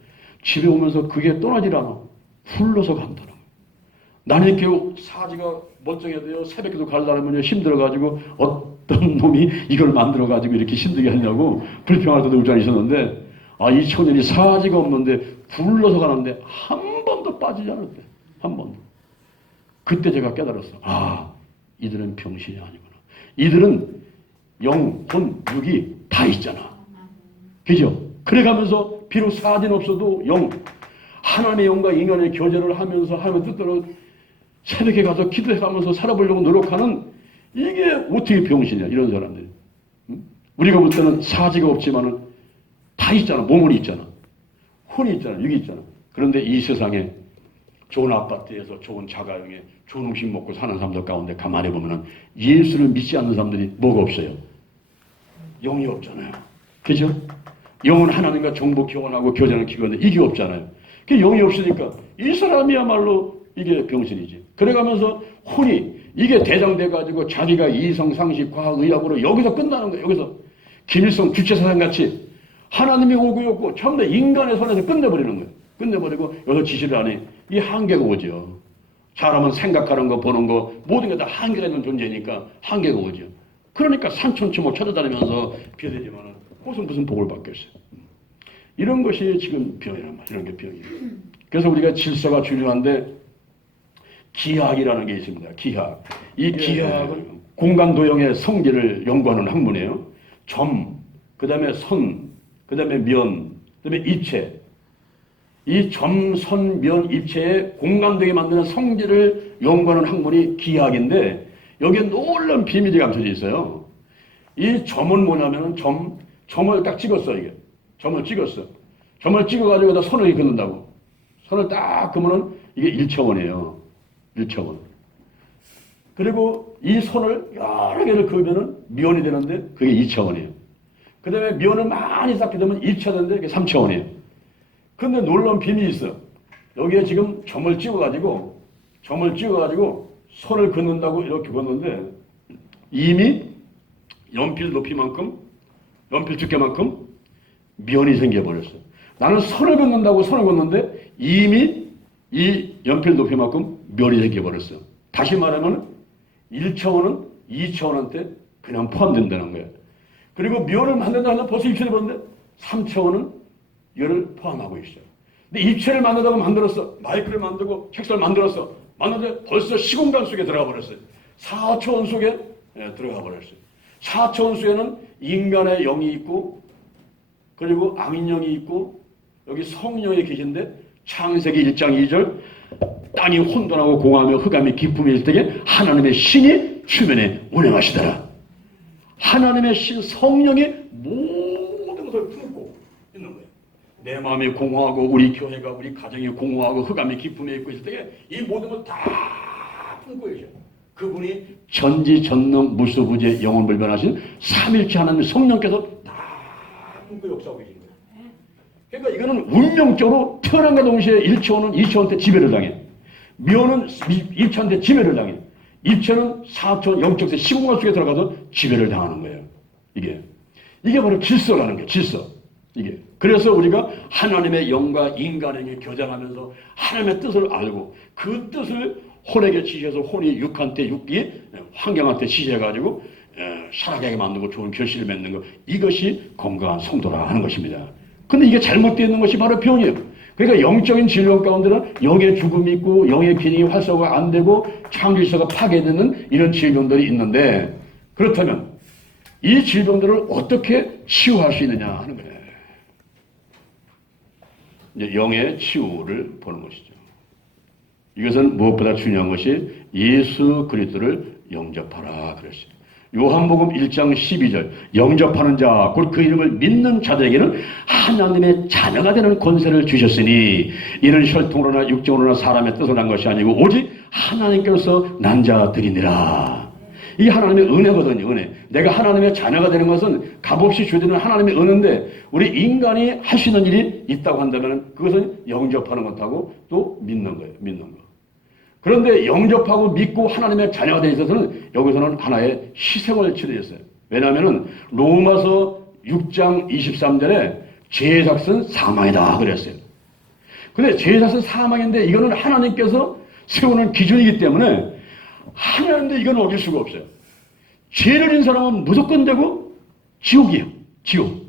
집에 오면서 그게 떠나질 않아. 굴러서 간다는 거야. 나는 이렇게 사지가 멀쩡해도요. 새벽에도 가려면 힘들어가지고 어떤 놈이 이걸 만들어가지고 이렇게 힘들게 하냐고 불평할 때도 울지 있었는데 아, 이 청년이 사지가 없는데 굴러서 가는데 한 번도 빠지지 않았대. 한 번도. 그때 제가 깨달았어. 아, 이들은 병신이 아니구나. 이들은 영, 혼, 육이 다 있잖아. 그죠? 그래가면서 비록 사지는 없어도 영, 하나님의 영과 인간의 교제를 하면서 하나님의 뜻대로 새벽에 가서 기도해가면서 살아보려고 노력하는 이게 어떻게 병신이야. 이런 사람들이. 우리가 볼 때는 사지가 없지만은 다 있잖아. 몸은 있잖아. 혼이 있잖아. 육이 있잖아. 그런데 이 세상에 좋은 아파트에서 좋은 자가용에 좋은 음식 먹고 사는 사람들 가운데 가만히 보면은 예수를 믿지 않는 사람들이 뭐가 없어요? 영이 없잖아요. 그죠? 영은 하나님과 정보 교환하고 교제하는 기관인데 이게 없잖아요. 그 영이 없으니까 이 사람이야말로 이게 병신이지. 그래가면서 혼이 이게 대장돼가지고 자기가 이성, 상식, 과학, 의학으로 여기서 끝나는 거예요. 여기서 김일성 주체사상같이 하나님이 오고 없고 전부 다 인간의 손에서 끝내버리는 거예요. 끝내버리고 여기서 지시를 하니 이 한계가 오죠. 사람은 생각하는 거 보는 거 모든 게 다 한계가 있는 존재니까 한계가 오죠. 그러니까 산천초목 찾아다니면서 비어대지만은 무슨 복을 받겠어요. 이런 것이 지금 병이란 말이에요. 이런 게 병이에요. 그래서 우리가 질서가 중요한데 기하학이라는 게 있습니다. 기하학. 이 기하학은 공간도형의 성질을 연구하는 학문이에요. 점, 그 다음에 선, 그 다음에 면, 그 다음에 입체. 이 점, 선, 면, 입체의 공간되게 만드는 성질을 연구하는 학문이 기하학인데 여기에 놀라운 비밀이 감춰져 있어요. 이 점은 뭐냐면은 점을 딱 찍었어, 이게. 점을 찍었어. 점을 찍어가지고 여기다 선을 긋는다고. 선을 딱 그으면은 이게 1차원이에요. 1차원. 그리고 이 선을 여러 개를 그으면은 면이 되는데 그게 2차원이에요. 그 다음에 면을 많이 쌓게 되면 1차원인데 그게 3차원이에요. 근데 놀라운 비밀이 있어. 여기에 지금 점을 찍어가지고 선을 긋는다고 이렇게 긋는데 이미 연필 높이만큼, 연필 두께만큼 면이 생겨버렸어요. 나는 선을 긋는데 이미 이 연필 높이만큼 면이 생겨버렸어요. 다시 말하면 1차원은 2차원한테 그냥 포함된다는 거예요. 그리고 면을 만든다는 벌써 입체를 보는데 3차원은 열을 포함하고 있어요. 근데 입체를 만든다고 만들었어. 마이크를 만들고 책상을 만들었어. 만드는데 벌써 시공간 속에 들어가 버렸어요. 4차원 속에 들어가 버렸어요. 4차원 속에는 인간의 영이 있고 그리고 악인영이 있고 여기 성령이 계신데 창세기 1장 2절 땅이 혼돈하고 공하며 흑암이 깊음이 있을 때에 하나님의 신이 수면에 운행하시더라. 하나님의 신 성령이 모든 것을 품고 있는 거예요. 내 마음이 공허하고 우리 교회가 우리 가정이 공허하고 흑암의 기쁨에 있고 있을 때 이 모든 걸 다 품고 계셔요. 그분이 전지전능 무수부재 영원불변하신 삼일체 하나님 성령께서 다 품고 역사하고 계신 거예요. 그러니까 이거는 운명적으로 태어남과 동시에 일체호는 이체원한테 지배를 당해. 미호는 입체한테 지배를 당해. 입체는 사천 영적세 시공간 속에 들어가서 지배를 당하는 거예요. 이게 바로 질서라는 거예요. 질서. 이게. 그래서 우리가 하나님의 영과 인간에게 교제하면서 하나님의 뜻을 알고 그 뜻을 혼에게 지시해서 혼이 육한테 육기, 환경한테 지시해가지고 살아가게 만들고 좋은 결실을 맺는 것, 이것이 건강한 성도라 하는 것입니다. 근데 이게 잘못되어 있는 것이 바로 병이에요. 그러니까 영적인 질병 가운데는 영의 죽음이 있고 영의 기능이 활성화가 안 되고 창조질서가 파괴되는 이런 질병들이 있는데, 그렇다면 이 질병들을 어떻게 치유할 수 있느냐 하는 거예요. 이제 영의 치유를 보는 것이죠. 이것은 무엇보다 중요한 것이 예수 그리스도를 영접하라 그랬어요. 요한복음 1장 12절 영접하는 자 곧 그 이름을 믿는 자들에게는 하나님의 자녀가 되는 권세를 주셨으니 이는 혈통으로나 육정으로나 사람의 뜻을 한 것이 아니고 오직 하나님께서 난 자들이니라. 이게 하나님의 은혜거든요. 은혜. 내가 하나님의 자녀가 되는 것은 값없이 주어지는 하나님의 은혜인데, 우리 인간이 할 수 있는 일이 있다고 한다면 그것은 영접하는 것하고 또 믿는 거예요. 믿는 거. 그런데 영접하고 믿고 하나님의 자녀가 되어 있어서는 여기서는 하나의 희생을 치르셨어요. 왜냐하면 로마서 6장 23절에 죄의 삭은 사망이다 그랬어요. 근데 죄의 삭은 사망인데 이거는 하나님께서 세우는 기준이기 때문에 하나님인데 이건 어길 수가 없어요. 죄를 진 사람은 무조건 되고 지옥이에요. 지옥.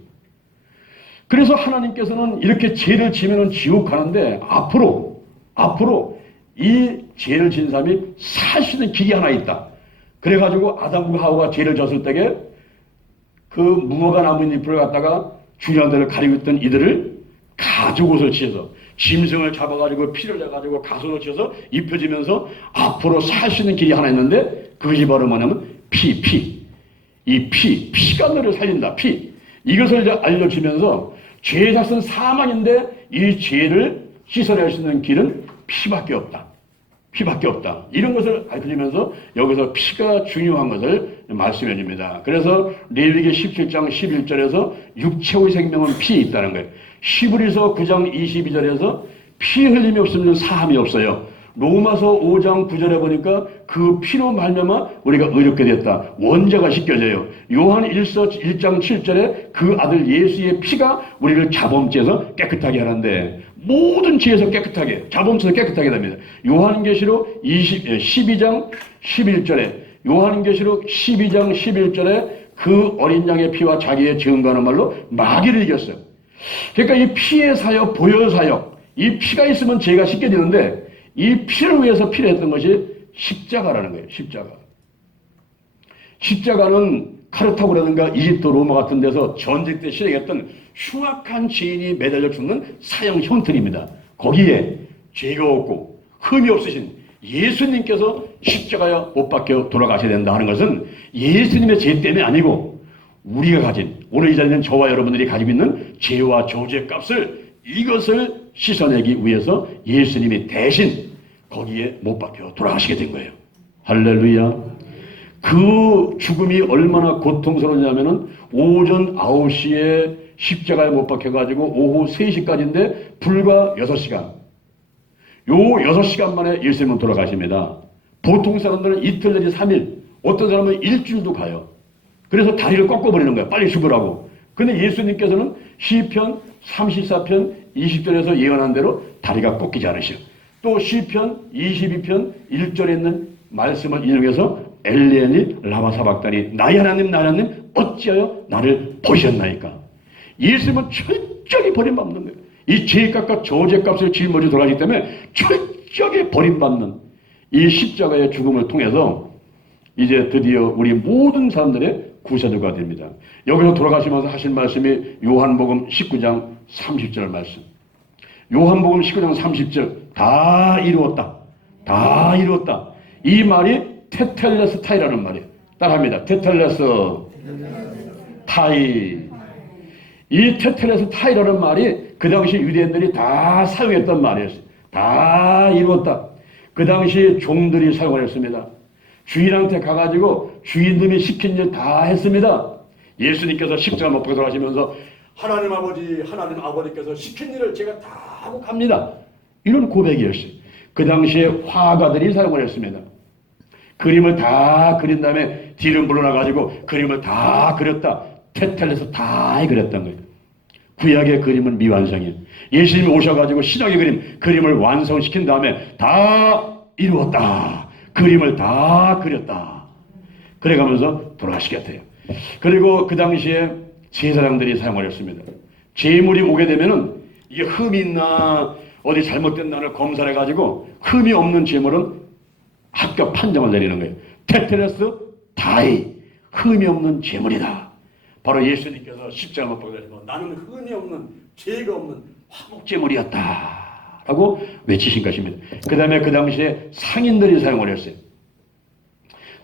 그래서 하나님께서는 이렇게 죄를 지면은 지옥 가는데 앞으로 이 죄를 진 사람이 살 수 있는 길이 하나 있다. 그래가지고 아담과 하와가 죄를 졌을 때에 그 무화과 나뭇잎을 갖다가 주년들을 가리고 있던 이들을 가죽옷을 취해서 짐승을 잡아가지고 피를 내가지고 가죽을 취해서 입혀지면서 앞으로 살 수 있는 길이 하나 있는데 그것이 바로 뭐냐면 피가 너를 살린다. 이것을 이제 알려주면서 죄의 삭은 사망인데 이 죄를 씻어낼 수 있는 길은 피밖에 없다. 이런 것을 알려주면서 여기서 피가 중요한 것을 말씀해 줍니다. 그래서 레위기 17장 11절에서 육체의 생명은 피에 있다는 거예요. 히브리서 9장 22절에서 피 흘림이 없으면 사함이 없어요. 로마서 5장 9절에 보니까 그 피로 말미암아 우리가 의롭게 됐다. 원자가 씻겨져요. 요한 1장 7절에 그 아들 예수의 피가 우리를 자범죄에서 깨끗하게 하는데 모든 죄에서 깨끗하게, 자범죄에서 깨끗하게 됩니다. 요한계시록 12장 11절에 요한계시록 12장 11절에 그 어린 양의 피와 자기의 증거하는 말로 마귀를 이겼어요. 그러니까 이 피의 사역, 보혈 사역, 이 피가 있으면 죄가 씻겨지는데 이 피를 위해서 필요했던 것이 십자가라는 거예요. 십자가는 카르타고라든가 이집트, 로마 같은 데서 전쟁 때 실행했던 흉악한 죄인이 매달려 죽는 사형 형틀입니다. 거기에 죄가 없고 흠이 없으신 예수님께서 십자가에 못 박혀 돌아가셔야 된다 하는 것은 예수님의 죄 때문에 아니고 우리가 가진, 오늘 이 자리는 저와 여러분들이 가지고 있는 죄와 저주의 값을, 이것을 씻어내기 위해서 예수님이 대신 거기에 못 박혀 돌아가시게 된 거예요. 할렐루야. 그 죽음이 얼마나 고통스러웠냐면은 오전 9시에 십자가에 못 박혀가지고 오후 3시까지인데 불과 6시간. 요 6시간 만에 예수님은 돌아가십니다. 보통 사람들은 이틀 내지 3일, 어떤 사람은 일주일도 가요. 그래서 다리를 꺾어버리는 거예요. 빨리 죽으라고. 근데 예수님께서는 시편 34편 20절에서 예언한 대로 다리가 꺾이지 않으시요. 또 시편 22편 1절에 있는 말씀을 인용해서 엘리야니 라마 사박다니 나의 하나님 나의 하나님 어찌하여 나를 버리셨나이까. 예수님은 철저히 버림받는 거예요. 이 죄값과 저죄값을 짊어지고 돌아가기 때문에 철저히 버림받는 이 십자가의 죽음을 통해서 이제 드디어 우리 모든 사람들의 구세주가 됩니다. 여기서 돌아가시면서 하신 말씀이 요한복음 19장 30절 말씀. 요한복음 19장 30절 다 이루었다. 다 이루었다. 이 말이 테텔레스타이라는 말이에요. 따라합니다. 테텔레스 타이. 이 테텔레스 타이라는 말이 그 당시 유대인들이 다 사용했던 말이었어요. 다 이루었다. 그 당시 종들이 사용을 했습니다. 주인한테 가가지고 주인들이 시킨 일 다 했습니다. 예수님께서 십자가 못 박혀 돌아가시면서 하나님 아버지, 하나님 아버지께서 시킨 일을 제가 다 하고 갑니다. 이런 고백이었어요. 그 당시에 화가들이 사용을 했습니다. 그림을 다 그린 다음에 뒤를 불어놔가지고 그림을 다 그렸다. 테텔레스 다 그렸던 거예요. 구약의 그림은 미완성이에요. 예수님이 오셔가지고 신약의 그림을 완성시킨 다음에 다 이루었다. 그림을 다 그렸다. 그래가면서 돌아가시겠대요. 그리고 그 당시에 제사장들이 사용을 했습니다. 제물이 오게 되면은 이게 흠이 있나 어디 잘못된 날을 검사를 해가지고 흠이 없는 제물은 합격 판정을 내리는 거예요. 테텔레스 다이, 흠이 없는 제물이다. 바로 예수님께서 십자가 못 박으시고 나는 흠이 없는 죄가 없는 화목 제물이었다 라고 외치신 것입니다. 그 다음에 그 당시에 상인들이 사용을 했어요.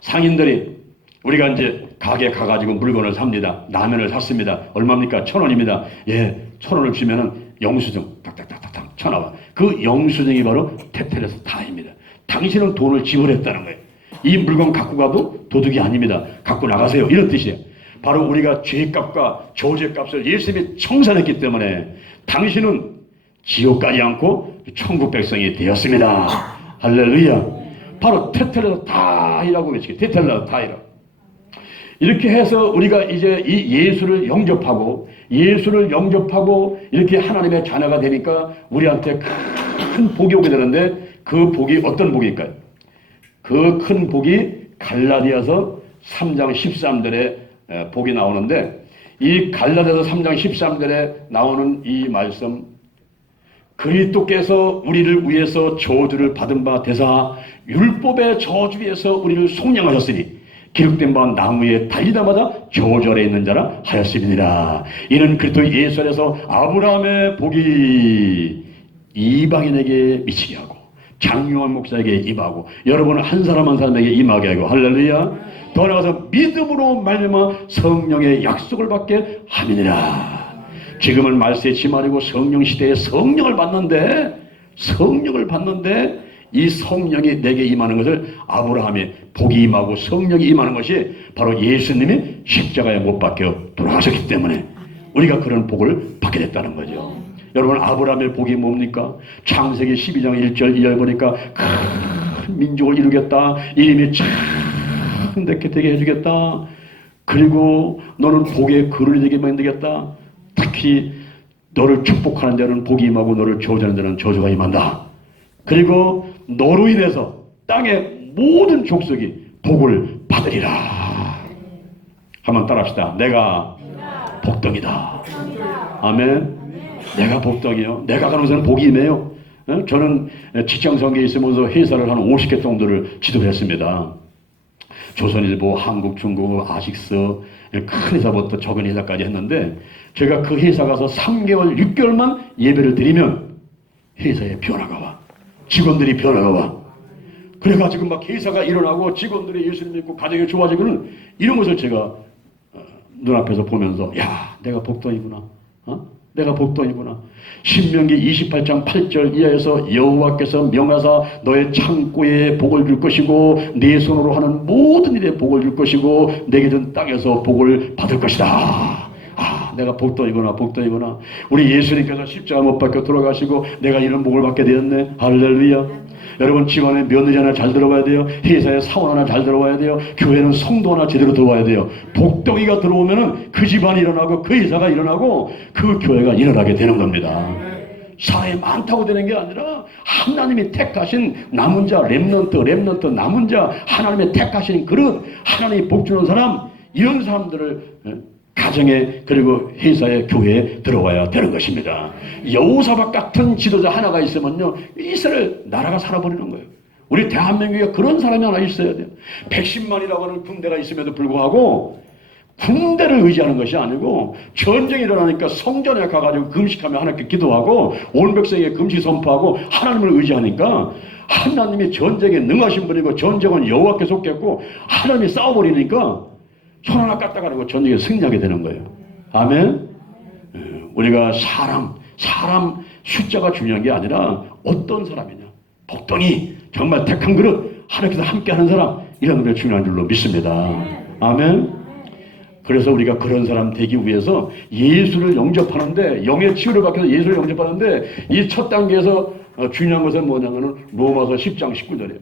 상인들이 우리가 이제 가게 가가지고 물건을 삽니다. 라면을 샀습니다. 얼마입니까? 1,000원입니다. 예, 1,000원을 주면은 영수증 탁탁탁탁 쳐나와. 그 영수증이 바로 테텔레스 다입니다. 당신은 돈을 지불했다는 거예요. 이 물건 갖고 가도 도둑이 아닙니다. 갖고 나가세요. 이런 뜻이에요. 바로 우리가 죄값과 저죄값을 예수님이 청산했기 때문에 당신은 지옥 가지 않고 천국 백성이 되었습니다. 할렐루야. 바로 테텔레스 다이라고 외치게. 테텔레스 다이라고. 이렇게 해서 우리가 이제 이 예수를 영접하고 이렇게 하나님의 자녀가 되니까 우리한테 큰 복이 오게 되는데 그 복이 어떤 복일까요? 그 큰 복이 갈라디아서 3장 13절에 복이 나오는데 이 갈라디아서 3장 13절에 나오는 이 말씀 그리스도께서 우리를 위해서 저주를 받은 바 되사 율법의 저주 위에서 우리를 속량하셨으니 기록된 바 나무에 달리다마다 저주 아래 있는 자라 하였음이니라. 이는 그리스도 예수 안에서 아브라함의 복이 이방인에게 미치게 하고 장유한 목사에게 임하고 여러분은 한 사람 한 사람에게 임하게 하고 할렐루야. 더 나아가서 믿음으로 말미암아 성령의 약속을 받게 함이니라. 지금은 말세의 지말이고 성령 시대에 성령을 받는데 이 성령이 내게 임하는 것을 아브라함의 복이 임하고 성령이 임하는 것이 바로 예수님이 십자가에 못 박혀 돌아가셨기 때문에 우리가 그런 복을 받게 됐다는 거죠. 여러분 아브라함의 복이 뭡니까? 창세기 12장 1절 2절 보니까 큰 민족을 이루겠다. 이름이 창대케 되게 해주겠다. 그리고 너는 복의 그릇이 되게 만들겠다. 특히 너를 축복하는 자는 복이 임하고 너를 저주하는 자는 저주가 임한다. 그리고 너로 인해서 땅의 모든 족속이 복을 받으리라. 한번 따라합시다. 내가 복덩이다. 아멘. 내가 복덩이요. 내가 가는 곳에는 복이 임해요. 저는 직장성계에 있으면서 회사를 한 50개 정도를 지도했습니다. 조선일보, 한국중국, 아식스 큰 회사부터 적은 회사까지 했는데 제가 그 회사 가서 3개월, 6개월만 예배를 드리면 회사에 변화가 와. 직원들이 변화가 와. 그래가지고 막 회사가 일어나고 직원들이 예수님 믿고 가정이 좋아지고는 이런 것을 제가 눈앞에서 보면서 야 내가 복덩이구나. 내가 복덩이구나. 신명기 28장 8절 이하에서 여호와께서 명하사 너의 창고에 복을 줄 것이고 네 손으로 하는 모든 일에 복을 줄 것이고 내게 준 땅에서 복을 받을 것이다. 내가 복덩이구나. 우리 예수님께서 십자가 못 박혀 돌아가시고 내가 이런 복을 받게 되었네. 할렐루야. 여러분 집안에 며느리 하나 잘 들어와야 돼요. 회사에 사원 하나 잘 들어와야 돼요. 교회는 성도 하나 제대로 들어와야 돼요. 복덩이가 들어오면은 그 집안이 일어나고 그 회사가 일어나고 그 교회가 일어나게 되는 겁니다. 사회 많다고 되는 게 아니라 하나님이 택하신 남은 자 렘넌트 남은 자 하나님의 택하신 그릇 하나님이 복 주는 사람 이런 사람들을 가정에 그리고 회사에 교회에 들어와야 되는 것입니다. 여호사밧 같은 지도자 하나가 있으면요 이스라엘 나라가 살아버리는 거예요. 우리 대한민국에 그런 사람이 하나 있어야 돼요. 110만이라고 하는 군대가 있음에도 불구하고 군대를 의지하는 것이 아니고 전쟁이 일어나니까 성전에 가가지고 금식하며 하나님께 기도하고 온 백성에게 금식 선포하고 하나님을 의지하니까 하나님이 전쟁에 능하신 분이고 전쟁은 여호와께 속했고 하나님이 싸워버리니까 손 하나 까딱하고 전쟁에 승리하게 되는 거예요. 아멘. 우리가 사람 숫자가 중요한 게 아니라 어떤 사람이냐, 복덩이 정말 택한 그릇 하나님께서 함께하는 사람, 이런 게 중요한 줄로 믿습니다. 아멘. 그래서 우리가 그런 사람 되기 위해서 예수를 영접하는데, 영의 치유를 받기 위해서 예수를 영접하는데, 이 첫 단계에서 중요한 것은 뭐냐면은 로마서 10장 19절이에요.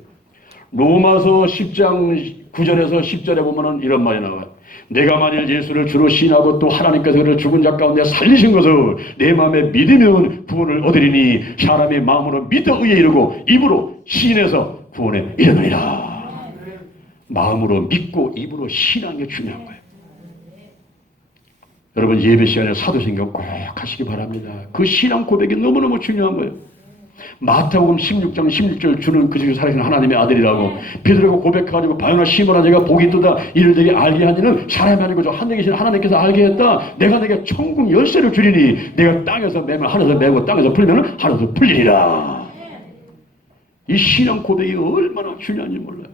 로마서 10장 9절에서 10절에 보면은 이런 말이 나와요. 내가 만일 예수를 주로 시인하고 또 하나님께서 그를 죽은 자 가운데 살리신 것을 내 마음에 믿으면 구원을 얻으리니 사람이 마음으로 믿어 의에 이르고 입으로 시인해서 구원에 이르느니라. 마음으로 믿고 입으로 시인하는 게 중요한 거예요. 여러분 예배 시간에 사도신경 꼭 하시기 바랍니다. 그 신앙 고백이 너무너무 중요한 거예요. 마태복음 16장 16절 주는 그 중에 살아계신 하나님의 아들이라고 베드로가 고백해가지고 바요나 시몬아 내가 복이 있도다 이를 내게 알게 하니는 사람이 아니고 저 하늘에 계신 하나님께서 알게 했다. 내가 내게 천국 열쇠를 주리니 내가 땅에서 매면 하늘에서 매고 땅에서 풀면 하늘에서 풀리리라. 이 신앙 고백이 얼마나 중요한지 몰라요.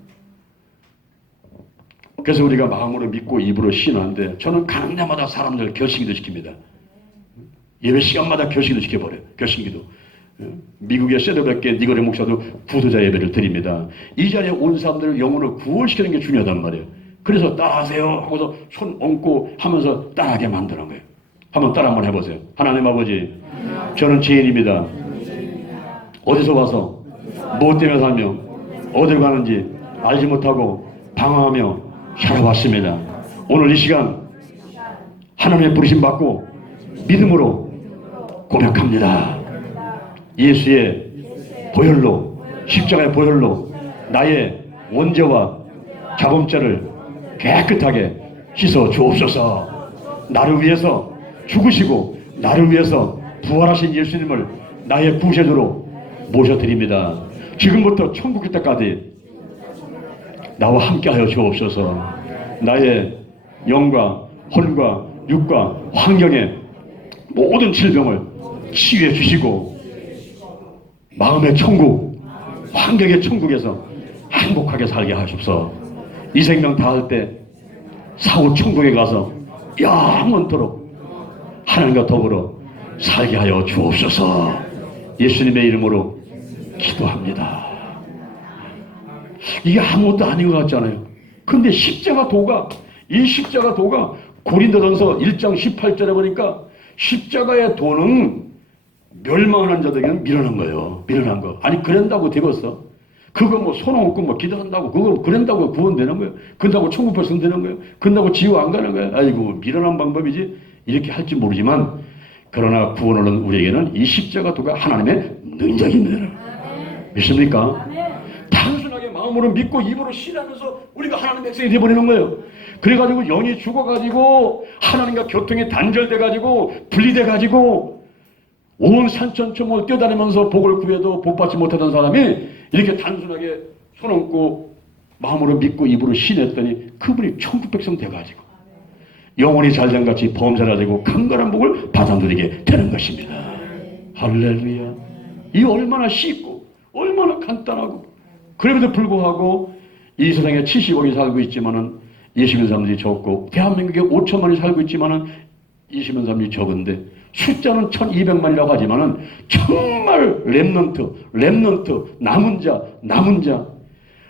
그래서 우리가 마음으로 믿고 입으로 신하는데 저는 가는 데마다 사람들 결식기도 시킵니다. 예배 시간마다 결식기도 시켜버려요. 결식기도. 미국의 세르베께 니거레 목사도 구도자 예배를 드립니다. 이 자리에 온 사람들을 영혼을 구원시키는 게 중요하단 말이에요. 그래서 따라하세요 하고서 손 얹고 하면서 따라하게 만드는 거예요. 한번 따라 한번 해보세요. 하나님 아버지, 저는 죄인입니다. 어디서 와서 무엇 때문에 살며 어디로 가는지 알지 못하고 방황하며 살아왔습니다. 오늘 이 시간 하나님의 부르심 받고 믿음으로 고백합니다. 예수의 보혈로, 십자가의 보혈로 나의 원죄와 자범죄를 깨끗하게 씻어 주옵소서. 나를 위해서 죽으시고 나를 위해서 부활하신 예수님을 나의 구세주로 모셔드립니다. 지금부터 천국 때까지 나와 함께하여 주옵소서. 나의 영과 혼과 육과 환경의 모든 질병을 치유해 주시고 마음의 천국, 환경의 천국에서 행복하게 살게 하십소서. 이 생명 다할 때 사후 천국에 가서 영원토록 하나님과 더불어 살게 하여 주옵소서. 예수님의 이름으로 기도합니다. 이게 아무것도 아닌 것 같잖아요. 근데 십자가 도가, 이 십자가 도가 고린도전서 1장 18절에 보니까 십자가의 도는 멸망하는 자들에게는 미련한 거예요. 미련한 거. 아니 그런다고 되겠어? 그거 뭐 손 얹고 뭐 기도한다고 그거 그런다고 구원되는 거예요? 그런다고 천국 백성되는 거예요? 그런다고 지옥 안 가는 거예요? 아이고 미련한 방법이지. 이렇게 할지 모르지만 그러나 구원을 얻는 우리에게는 이 십자가 도가 하나님의 능력입니다. 믿습니까? 단순하게 마음으로 믿고 입으로 신하면서 우리가 하나님의 백성이 되어버리는 거예요. 그래가지고 영이 죽어가지고 하나님과 교통이 단절돼가지고 분리돼가지고 온 산천초목을 뛰어다니면서 복을 구해도 복받지 못하던 사람이 이렇게 단순하게 손 얹고 마음으로 믿고 입으로 신했더니 그분이 천국 백성 돼가지고 영혼이 잘된 같이 범사가 되고 강건한 복을 받아 누리게 되는 것입니다. 할렐루야. 이 얼마나 쉽고 얼마나 간단하고 그럼에도 불구하고 이 세상에 70억이 살고 있지만은 예수님 사람들이 적고 대한민국에 5천만이 살고 있지만은 예수님 사람들이 적은데 숫자는 1200만이라고 하지만은 정말 렘넌트 남은 자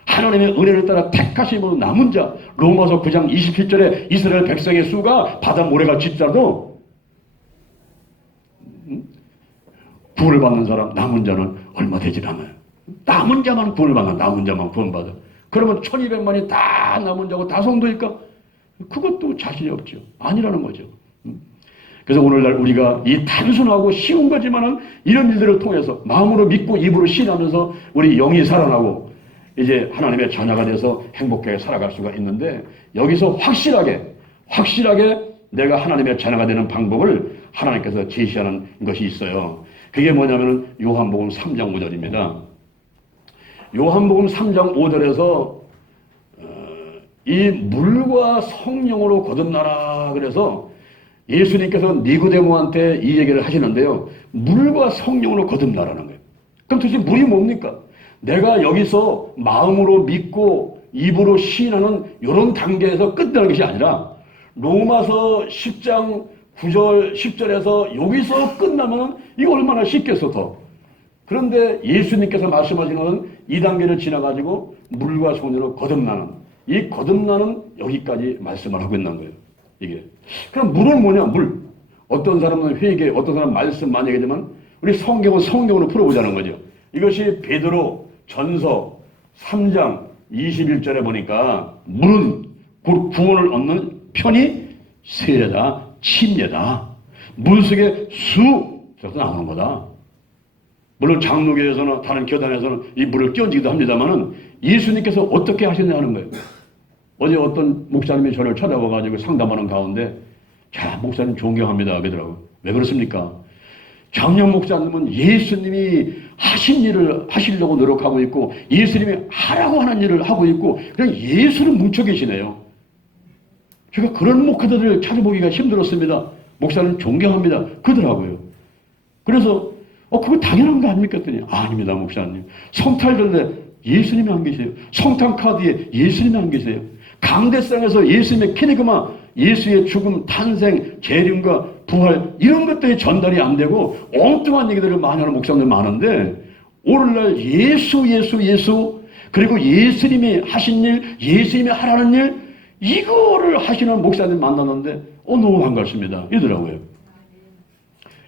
하나님의 은혜를 따라 택하심으로 남은 자 로마서 9장 27절에 이스라엘 백성의 수가 바다 모래가 짙다도 구원을 받는 사람 남은 자는 얼마 되질 않아요. 남은 자만 구원을 받는 남은 자만 구원받아. 그러면 1200만이 다 남은 자고 다 성도일까? 그것도 자신이 없죠. 아니라는 거죠. 그래서 오늘날 우리가 이 단순하고 쉬운 거지만은 이런 일들을 통해서 마음으로 믿고 입으로 신하면서 우리 영이 살아나고 이제 하나님의 자녀가 돼서 행복하게 살아갈 수가 있는데 여기서 확실하게 내가 하나님의 자녀가 되는 방법을 하나님께서 제시하는 것이 있어요. 그게 뭐냐면 요한복음 3장 5절입니다. 요한복음 3장 5절에서 이 물과 성령으로 거듭나라 그래서 예수님께서 니고데모한테 이 얘기를 하시는데요. 물과 성령으로 거듭나라는 거예요. 그럼 도대체 물이 뭡니까? 내가 여기서 마음으로 믿고 입으로 시인하는 이런 단계에서 끝나는 것이 아니라 로마서 10장 9절 10절에서 여기서 끝나면 이거 얼마나 쉽겠어 더. 그런데 예수님께서 말씀하시는 이 단계를 지나가지고 물과 손으로 거듭나는 이 거듭나는 여기까지 말씀을 하고 있는 거예요. 이게. 그럼 물은 뭐냐? 물. 어떤 사람은 회개, 어떤 사람은 말씀 많이 하지만 우리 성경은 성경으로 풀어보자는 거죠. 이것이 베드로 전서 3장 21절에 보니까 물은 곧 구원을 얻는 편이 세례다, 침례다. 물 속에 수에서 나오는 거다. 물론 장로교에서는 다른 교단에서는 이 물을 끼얹기도 합니다만은 예수님께서 어떻게 하셨냐는 거예요. 어제 어떤 목사님이 저를 찾아와가지고 상담하는 가운데 자, 목사님 존경합니다. 그러더라고요. 왜 그렇습니까? 장영 목사님은 예수님이 하신 일을 하시려고 노력하고 있고 예수님이 하라고 하는 일을 하고 있고 그냥 예수를 뭉쳐 계시네요. 제가 그런 목사들을 찾아보기가 힘들었습니다. 목사님 존경합니다. 그러더라고요. 그래서 그거 당연한 거 아닙니까? 했더니 아닙니다 목사님. 성탈전에 예수님이 안 계세요. 성탄 카드에 예수님이 안 계세요. 강대상에서 예수님의 캐리그마 예수의 죽음, 탄생, 재림과 부활 이런 것들이 전달이 안 되고 엉뚱한 얘기들을 많이 하는 목사님들 많은데 오늘날 예수 그리고 예수님이 하신 일, 예수님이 하라는 일 이거를 하시는 목사님 만났는데 너무 반갑습니다. 이러더라고요.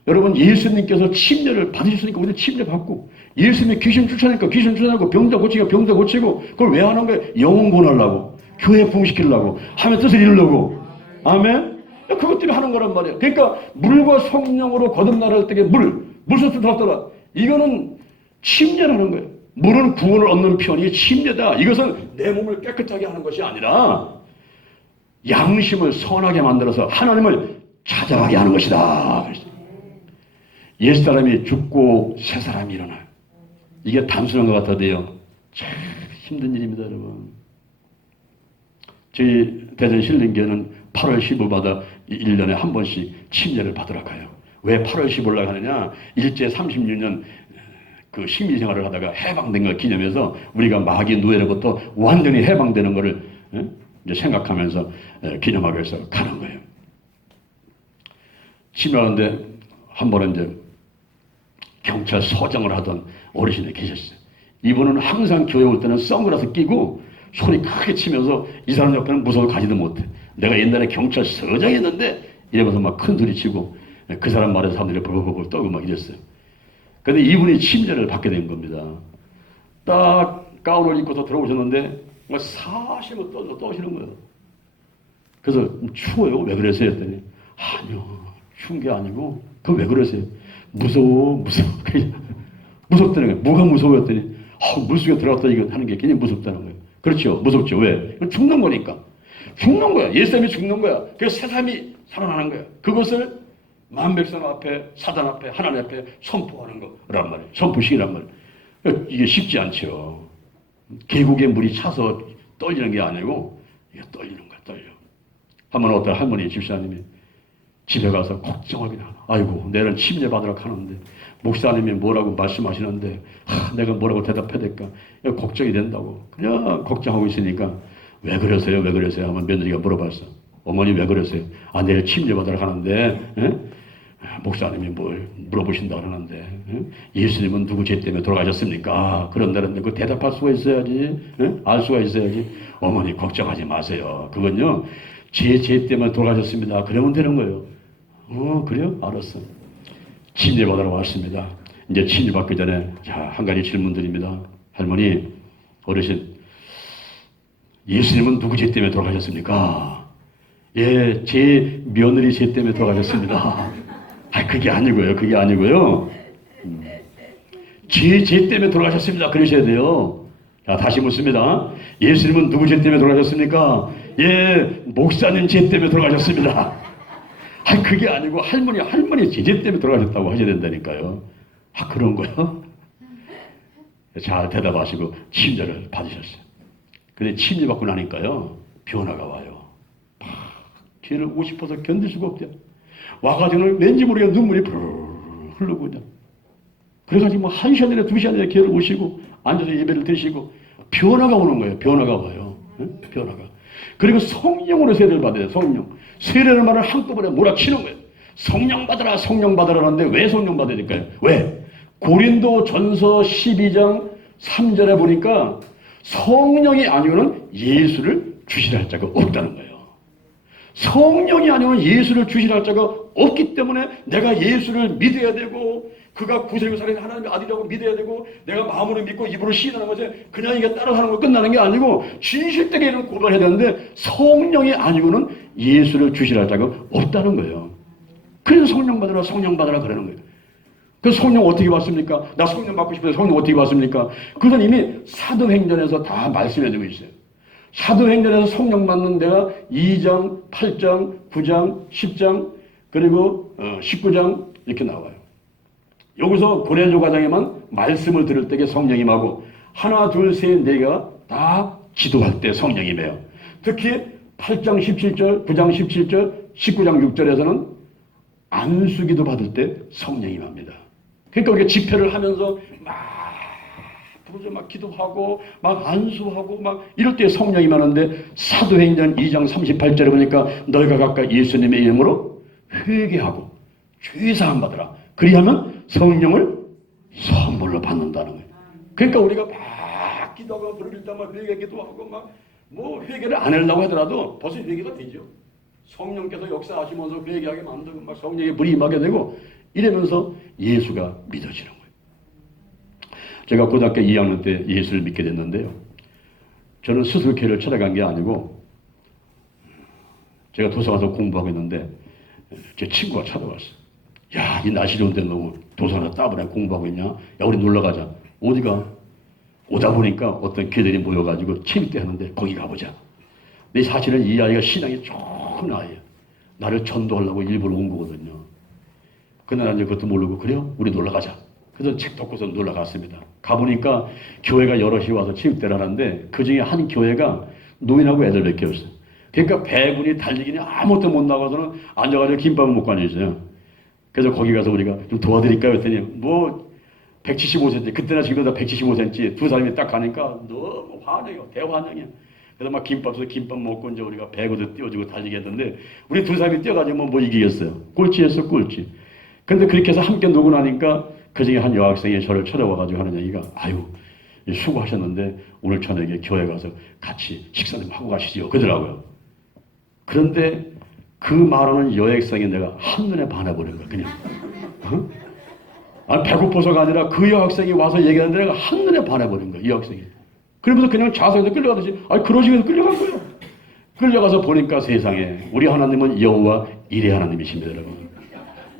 여러분 예수님께서 침례를 받으셨으니까 우리도 침례 받고 예수님이 귀신 쫓아내니까 귀신 쫓아내고 병자 고치고 병자 고치고 그걸 왜 하는 거예요? 영혼 구원하려고 교회 부흥시키려고 하나님의 뜻을 이루려고 아멘? 그것 때문에 하는 거란 말이에요. 그러니까 물과 성령으로 거듭나를 때에 물솥을 들었더라. 이거는 침례라는 거예요. 물은 구원을 얻는 편이 침례다. 이것은 내 몸을 깨끗하게 하는 것이 아니라 양심을 선하게 만들어서 하나님을 찾아가게 하는 것이다. 옛사람이 죽고 새사람이 일어나요. 이게 단순한 것 같아도요. 참 힘든 일입니다, 여러분. 저희 대전 신림교회는 8월 15일마다 1년에 한 번씩 침례를 받으러 가요. 왜 8월 15일날 하느냐? 일제 36년 그 식민생활을 하다가 해방된 걸 기념해서 우리가 마귀 노예로부터 완전히 해방되는 것을 이제 생각하면서 기념하기 위해서 가는 거예요. 침례하는데 한 번은 이제 경찰서장을 하던 어르신이 계셨어요. 이분은 항상 교회 올 때는 선글라스 끼고 소리 크게 치면서 이 사람 옆에는 무서워 가지도 못해. 내가 옛날에 경찰서장이었는데 이러면서 막 큰 소리 치고 그 사람 말에 사람들이 벌벌벌 떨고 막 이랬어요. 근데 이분이 침례를 받게 된 겁니다. 딱 가운을 입고서 들어오셨는데 막 사시고 떠시는 거예요. 그래서 추워요? 왜 그러세요? 했더니 아니요. 추운 게 아니고 그거 왜 그러세요? 무서워. 무섭다는 거예요. 뭐가 무서워했더니 물속에 들어갔다 이거 하는 게 굉장히 무섭다는 거예요. 그렇죠. 무섭죠. 왜? 죽는 거니까. 죽는 거야. 옛사람이 죽는 거야. 그래서 새사람이 살아나는 거야. 그것을 만백성 앞에 사단 앞에 하나님 앞에 선포하는 거란 말이에요. 선포식이란 말이에요. 이게 쉽지 않죠. 계곡에 물이 차서 떨리는 게 아니고 이게 떨리는 거야. 떨려. 한번 어떤 할머니 집사님이 집에 가서 걱정하긴 하나. 아이고 내일은 침례 받으러 가는데 목사님이 뭐라고 말씀하시는데 내가 뭐라고 대답해야 될까? 걱정이 된다고. 그냥 걱정하고 있으니까 왜 그러세요? 왜 그러세요? 하면 며느리가 물어봤어. 어머니 왜 그러세요? 내일 침례 받으러 가는데 목사님이 뭘 물어보신다고 하는데 예수님은 누구 죄 때문에 돌아가셨습니까? 그런다는데 그 대답할 수가 있어야지. 알 수가 있어야지. 어머니 걱정하지 마세요. 그건요. 제 죄 때문에 돌아가셨습니다. 그러면 되는 거예요. 그래요? 알았어. 침례 받으러 왔습니다. 이제 침례 받기 전에 한 가지 질문 드립니다. 할머니, 어르신, 예수님은 누구 죄 때문에 돌아가셨습니까? 예, 제 며느리 죄 때문에 돌아가셨습니다. 그게 아니고요. 그게 아니고요. 제 죄 때문에 돌아가셨습니다. 그러셔야 돼요. 자, 다시 묻습니다. 예수님은 누구 죄 때문에 돌아가셨습니까? 예, 목사님 죄 때문에 돌아가셨습니다. 그게 아니고 할머니 제재 때문에 돌아가셨다고 하셔야 된다니까요. 그런 거요? 잘 대답하시고 침례를 받으셨어요. 근데 침례 받고 나니까요. 변화가 와요. 뒤를 오고 싶어서 견딜 수가 없대요. 와가지고는 왠지 모르게 눈물이 흐르고 그냥. 그래가지고 뭐 1시간 전에 2시간 전에 걔를 오시고 앉아서 예배를 드시고 변화가 오는 거예요. 변화가 와요. 응? 변화가. 그리고 성령으로 세례를 받아요. 성령. 세례를 말을 한꺼번에 몰아치는 거예요. 성령 받아라, 성령 받아라 하는데 왜 성령 받아야 될까요? 왜? 고린도 전서 12장 3절에 보니까 성령이 아니고는 예수를 주시라 할 자가 없다는 거예요. 성령이 아니면 예수를 주시라 할 자가 없기 때문에 내가 예수를 믿어야 되고 그가 구세주가 살아있는 하나님의 아들이라고 믿어야 되고 내가 마음으로 믿고 입으로 시인하는 것에 그냥 이게 따라하는 거 끝나는 게 아니고 진실되게 이런 고발해야 되는데 성령이 아니고는 예수를 주시라 할 자가 없다는 거예요. 그래서 성령 받으라 성령 받으라 그러는 거예요. 그 성령 어떻게 받습니까? 나 성령 받고 싶은데 성령 어떻게 받습니까? 그건 이미 사도행전에서 다 말씀해주고 있어요. 사도행전에서 성령 받는 데가 2장, 8장, 9장, 10장 그리고 19장 이렇게 나와요. 여기서 고린도 가정에만 말씀을 들을 때에 성령이 임하고 하나, 둘, 셋, 네가 다 기도할 때 성령이 임해요. 특히 8장 17절, 9장 17절, 19장 6절에서는 안수기도 받을 때 성령이 임합니다. 그러니까 우리가 집회를 하면서 막 기도하고 막 안수하고 막 이럴 때 성령이 임하는데 사도행전 2장 38절에 보니까 너희가 각각 예수님의 이름으로 회개하고 죄사함 받으라. 그리하면 성령을 선물로 받는다는 거예요. 그러니까 우리가 막 기도하고 부를 때 막 회개 기도하고 막 뭐 회개를 안 하려고 하더라도 벌써 회개가 되죠. 성령께서 역사하시면서 회개하게 만들고 막 성령의 불이 임하게 되고 이러면서 예수가 믿어지는 거예요. 제가 고등학교 2학년 때 예수를 믿게 됐는데요. 저는 스스로 교회를 찾아간 게 아니고 제가 도서관에서 공부하고 있는데 제 친구가 찾아왔어요. 야, 이 날씨 좋은데 너무 도서관에 따분해 공부하고 있냐? 야, 우리 놀러 가자. 어디가? 오다 보니까 어떤 교회들이 모여가지고 체육대 하는데 거기 가보자. 근데 사실은 이 아이가 신앙이 좋은 아이예요. 나를 전도하려고 일부러 온 거거든요. 그날 이제 그것도 모르고 그래요? 우리 놀러 가자. 그래서 책 덮고서 놀러 갔습니다. 가보니까 교회가 여럿이 와서 체육대를 하는데 그중에 한 교회가 노인하고 애들밖에 없어요. 그러니까 배군이 달리기니 아무것도 못 나가서는 앉아가지고 김밥을 먹고 앉아있어요. 그래서 거기 가서 우리가 좀 도와드릴까요? 했더니 뭐 175cm, 그때나 지금도 175cm 두 사람이 딱 가니까 너무 환영이요. 대환영이야. 그래서 막 김밥 먹고 이제 우리가 배구도 띄워주고 달리기 했는데 우리 두 사람이 뛰어가지고 뭐 이기겠어요. 꼴찌였어, 꼴찌. 근데 그렇게 해서 함께 놀고 나니까 그 중에 한 여학생이 저를 쳐다봐가지고 하는 얘기가 아유, 수고하셨는데 오늘 저녁에 교회 가서 같이 식사 좀 하고 가시죠. 그러더라고요. 그런데 그 말하는 여학생이 내가 한눈에 반해버린 거야, 그냥. 어? 아니, 배고파서가 아니라 그 여학생이 와서 얘기하는데 내가 한눈에 반해버린 거야, 이 여학생이. 그러면서 그냥 좌석에서 끌려가듯이, 그러시면 끌려간 거예요. 끌려가서 보니까 세상에, 우리 하나님은 여호와 이레 하나님이십니다, 여러분.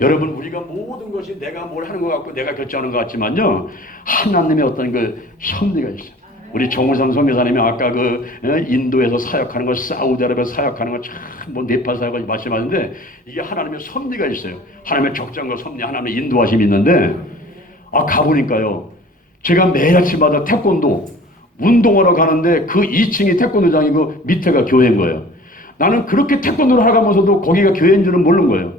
여러분, 우리가 모든 것이 내가 뭘 하는 것 같고 내가 결정하는 것 같지만요, 하나님의 어떤 그 섭리가 있어요. 우리 정우상 선교사님이 아까 그 인도에서 사역하는 거, 사우디아라비아 사역하는 거, 참 뭐 네팔 사역을 말씀하는데 이게 하나님의 섭리가 있어요. 하나님의 적정과 섭리, 하나님의 인도하심이 있는데 가보니까요, 제가 매일 아침마다 태권도 운동하러 가는데 그 2층이 태권도장이고 밑에가 교회인 거예요. 나는 그렇게 태권도를 하면서도 거기가 교회인 줄은 모르는 거예요.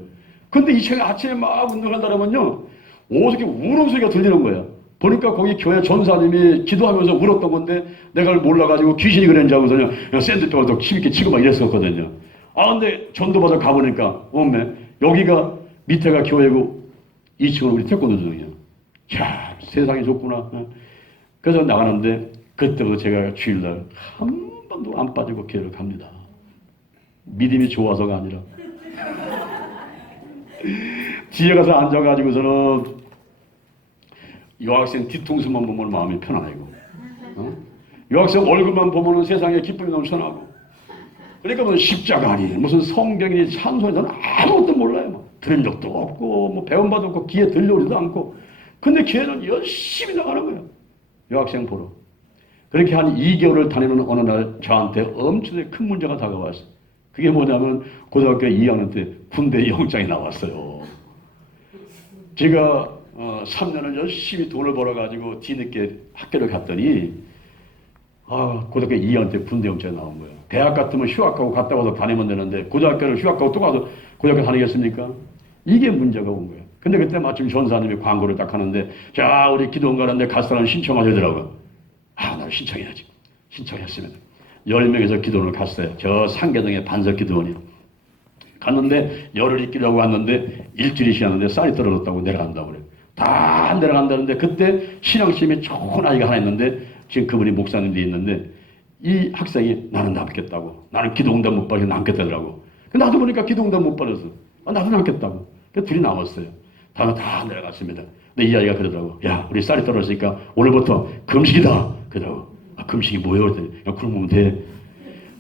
근데 이 친구가 아침에 막 운동하다라면요, 어떻게 우는 소리가 들리는 거예요. 보니까 거기 교회 전사님이 기도하면서 울었던 건데 내가 몰라가지고 귀신이 그랬는지 하고서는 샌드백으로 힘있게 치고 막 이랬었거든요. 근데 전도받아 가보니까 여기가 밑에가 교회고 2층은 우리 태권도장이에요. 자, 세상이 좋구나. 그래서 나가는데 그때부터 제가 주일날 한 번도 안 빠지고 교회를 갑니다. 믿음이 좋아서가 아니라 뒤에 가서 앉아가지고서는 여학생 뒤통수만 보면 마음이 편안하고, 여학생 얼굴만 보면 세상에 기쁨이 넘쳐나고, 그러니까 무슨 십자가니, 무슨 성경이니, 찬송이, 저는 아무것도 몰라요. 들은 적도 없고, 뭐 배운 바도 없고, 귀에 들려오지도 않고, 근데 걔는 열심히 나가는 거예요. 여학생 보러. 그렇게 한 2개월을 다니는 어느 날 저한테 엄청나게 큰 문제가 다가왔어요. 그게 뭐냐면 고등학교 2학년 때 군대 영장이 나왔어요. 제가 3년을 열심히 돈을 벌어가지고 뒤늦게 학교를 갔더니 고등학교 2학년 때 군대 영장이 나온 거예요. 대학 같으면 휴학하고 갔다 와서 다니면 되는데 고등학교를 휴학하고 또 가서 고등학교 다니겠습니까? 이게 문제가 온 거예요. 근데 그때 마침 전사님이 광고를 딱 하는데 자, 우리 기도원 가는데 갈 사람 신청하시더라고요. 나를 신청해야지. 신청했습니다. 10명에서 기도원을 갔어요. 저 상계동의 반석 기도원이요. 갔는데 열흘 있기로 왔는데 일주일이 지났는데 쌀이 떨어졌다고 내려간다고 그래요. 다 내려간다는데 그때 신앙심이 좋은 아이가 하나 있는데 지금 그분이 목사님도 있는데 이 학생이 나는 남겠다고. 나는 기도응답 못 받아서 남겠다더라고. 나도 보니까 기도응답 못 받아서 나도 남겠다고. 그래서 둘이 나왔어요. 다 내려갔습니다. 근데 이 아이가 그러더라고. 야, 우리 쌀이 떨어지니까 오늘부터 금식이다. 그러더라고. 금식이 뭐예요? 그랬더니 그냥 굶으면 돼.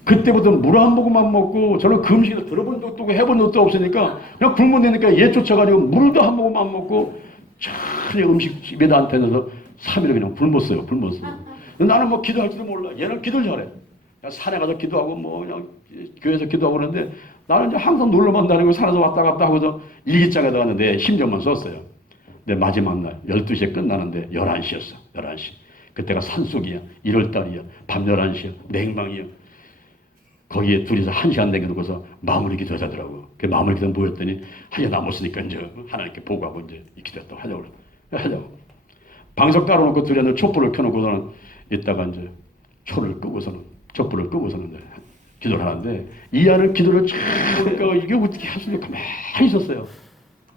그때부터 물 한 모금만 먹고 저는 금식에서 들어본 적도 없고 해본 적도 없으니까 그냥 굶으면 되니까 얘 쫓아가지고 물도 한 모금 안 먹고 천천히 음식 입에다 안 대면서 3일을 그냥 굶었어요. 나는 뭐 기도할 줄도 몰라. 얘는 기도를 잘해. 그냥 산에 가서 기도하고 뭐 그냥 교회에서 기도하고 그러는데 나는 이제 항상 놀러만 다니고 산에서 왔다 갔다 하고서 일기장에다가 내 심정만 썼어요. 근데 마지막 날 12시에 끝나는데 11시였어. 11시. 그때가 산속이야. 1월달이야. 밤 11시야. 냉방이야. 거기에 둘이서 1시간 남겨놓고서 마무리 기도하자더라고. 그 마무리 기도 모였더니 하여 남았으니까 이제 하나님께 보고하고 이제 기도했다고 하자고 그래. 하자고. 방석 따라놓고 둘이는 촛불을 켜놓고서는 이따가 이제 촛불을 끄고서는 기도를 하는데 이 아는 기도를 참 보니까 이게 어떻게 할 수 있는지 가만히 있었어요.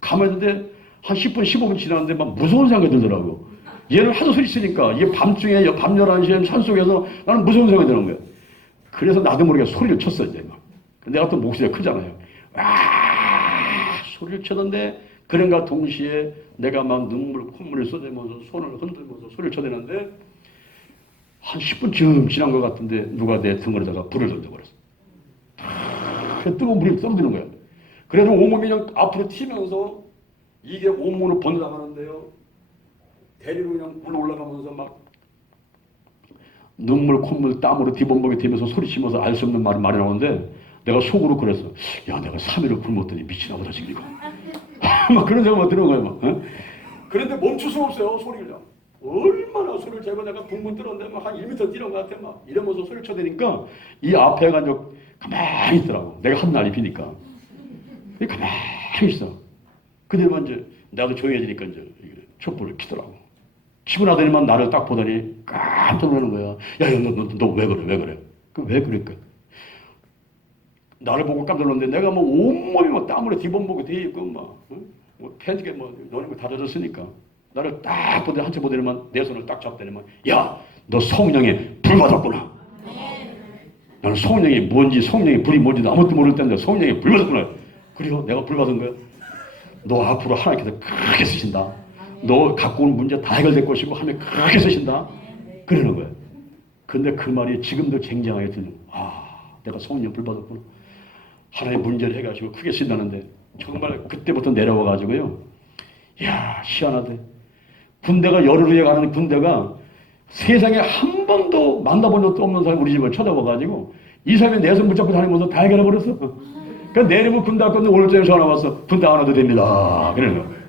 가만히 있는데 한 10분, 15분 지났는데 막 무서운 생각이 들더라고. 얘는 하도 소리 치니까 이게 밤중에 밤 11시에 산속에서 나는 무서운 생각이 드는 거예요. 그래서 나도 모르게 소리를 쳤어요, 이제 막. 내가 또 목소리가 크잖아요. 소리를 쳤는데, 그런가 동시에 내가 막 콧물을 쏟으면서 손을 흔들면서 소리를 쳐대는데, 한 10분쯤 지난 것 같은데, 누가 내 등으로다가 불을 던져버렸어. 뜨거운 물이 떨어지는 거야. 그래도 온몸이 그냥 앞으로 튀면서, 이게 온몸으로 번져나가는데요. 대리로 그냥 물 올라가면서 막, 눈물, 콧물, 땀으로 뒤범벅이 되면서 소리치면서 알 수 없는 말이 나오는데 내가 속으로 그랬어. 야, 내가 3일을 굶었더니 미치나 보다 지금 이거. 막 그런 생각만 드는 거예요. 막. 어? 그런데 멈출 수가 없어요. 소리를. 얼마나 소리를 제가 내가 붕붕 뜨는데 막 한 1m 뛰는 것 같아. 막 이러면서 소리를 쳐대니까 이 앞에가 이제 가만히 있더라고. 내가 한 날이 비니까. 가만히 있어. 그대로만 이제 나도 조용해지니까 이제 촛불을 켜더라고. 치고 나더니만 나를 딱 보더니 깜짝 놀라는 거야. 야, 너 왜 그래? 왜 그럴까? 나를 보고 깜짝 놀랐는데 내가 뭐 온몸이 막 땀으로 뒤범벅이 돼 있고 막 팬티가 뭐 너는 다 젖었으니까 나를 딱 보더니 한참 보더니만 내 손을 딱 잡더니만 야, 너 성령에 불 받았구나. 나는 성령이 뭔지 성령의 불이 뭔지도 아무것도 모를 때인데 성령에 불 받았구나. 그래요? 내가 불 받은 거야? 너 앞으로 하나님께서 크게 쓰신다. 너 갖고 온 문제 다 해결될 것이고 하면 크게 쓰신다. 그러는 거예요. 근데 그 말이 지금도 쟁쟁하게 드는 내가 성령 불 받았구나. 하나의 문제를 해가지고 크게 쓴다는데 정말 그때부터 내려와가지고요. 이야, 희한하대. 군대가 열흘 후에 가는 군대가 세상에 한 번도 만나본 적도 없는 사람이 우리 집을 쳐다봐가지고 이 사람이 내 손 붙잡고 다니면서 다 해결해버렸어. 그러니까 내일은 군대 갈 건데 오늘 저녁에 전화 왔어. 군대 안 와도 됩니다. 그러는 거예요.